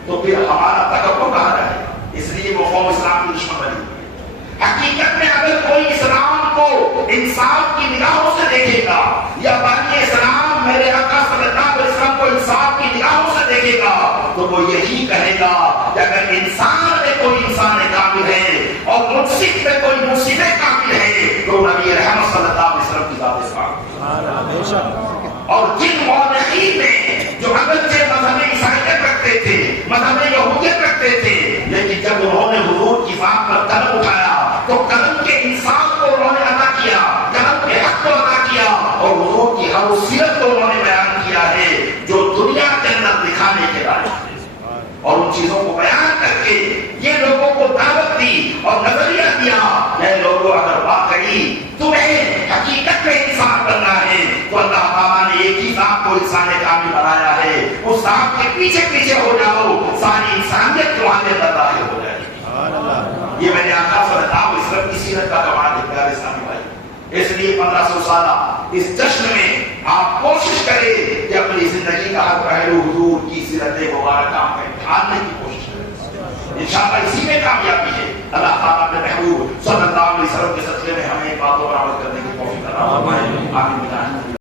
تو پھر ہمارا تکبر کہاں رہے گا؟ اس لیے وہ قوم اسلام کی دشمن بنی ہوئی ہے۔ حقیقت میں اگر کوئی اسلام کو انصاف کی نگاہوں سے دیکھے گا یا باقی اسلام میرے آقا صلی اللہ علیہ وسلم کو انصاف کی نگاہوں سے دیکھے گا تو وہ یہی کہے گا کہ اگر انسان میں کوئی انسان کامل ہے اور منصف میں کوئی منصف کامل ہے تو نبی رحمت صلی اللہ علیہ وسلم کی ذات اسلام۔ اور جن مورخین نے جو اگرچہ مذہب عیسائیت رکھتے تھے، مذہب یہودیت رکھتے تھے، لیکن جب انہوں نے حضور کی ذات پر قلم اٹھایا تو قلم کے انصاف کو انہوں نے ادا کیا، قلم کے حق کو ادا کیا اور حضور کی ہر سیرت کو انہوں نے بیان کیا ہے جو دنیا کے اندر دکھانے کے لائق ہے، اور ان چیزوں کو بیان کر کے یہ لوگوں کو دعوت دی اور نظریہ دیا کہ لوگوں اگر واقعی تمہیں حقیقت میں انسان بننا ہے تو اللہ تعالیٰ نے ایک ہی ذات کو انسان کامل بنایا ہے، اس ذات کے پیچھے پیچھے ہو جاؤ، ساری انسانیت تمہارے اندر داخل ہو جائے گی۔ یہ میرے آقا صلی اللہ علیہ وسلم کی سیرت کا کمال ہے پیارے اسلامی بھائی۔ اس لیے 1500 سالہ اس جشن میں آپ کوشش کریں کہ اپنی زندگی کا ہر پہلو حضور کی سیرت مبارکہ میں ڈھالنے کی کوشش کریں، انشاءاللہ اسی میں کامیابی ہے۔ اللہ تعالیٰ نے محبوب صلی اللہ علیہ وسلم کے صدقے میں ہمیں باتوں پر عمل کرنے کی توفیق عطا فرمائے۔ آمین۔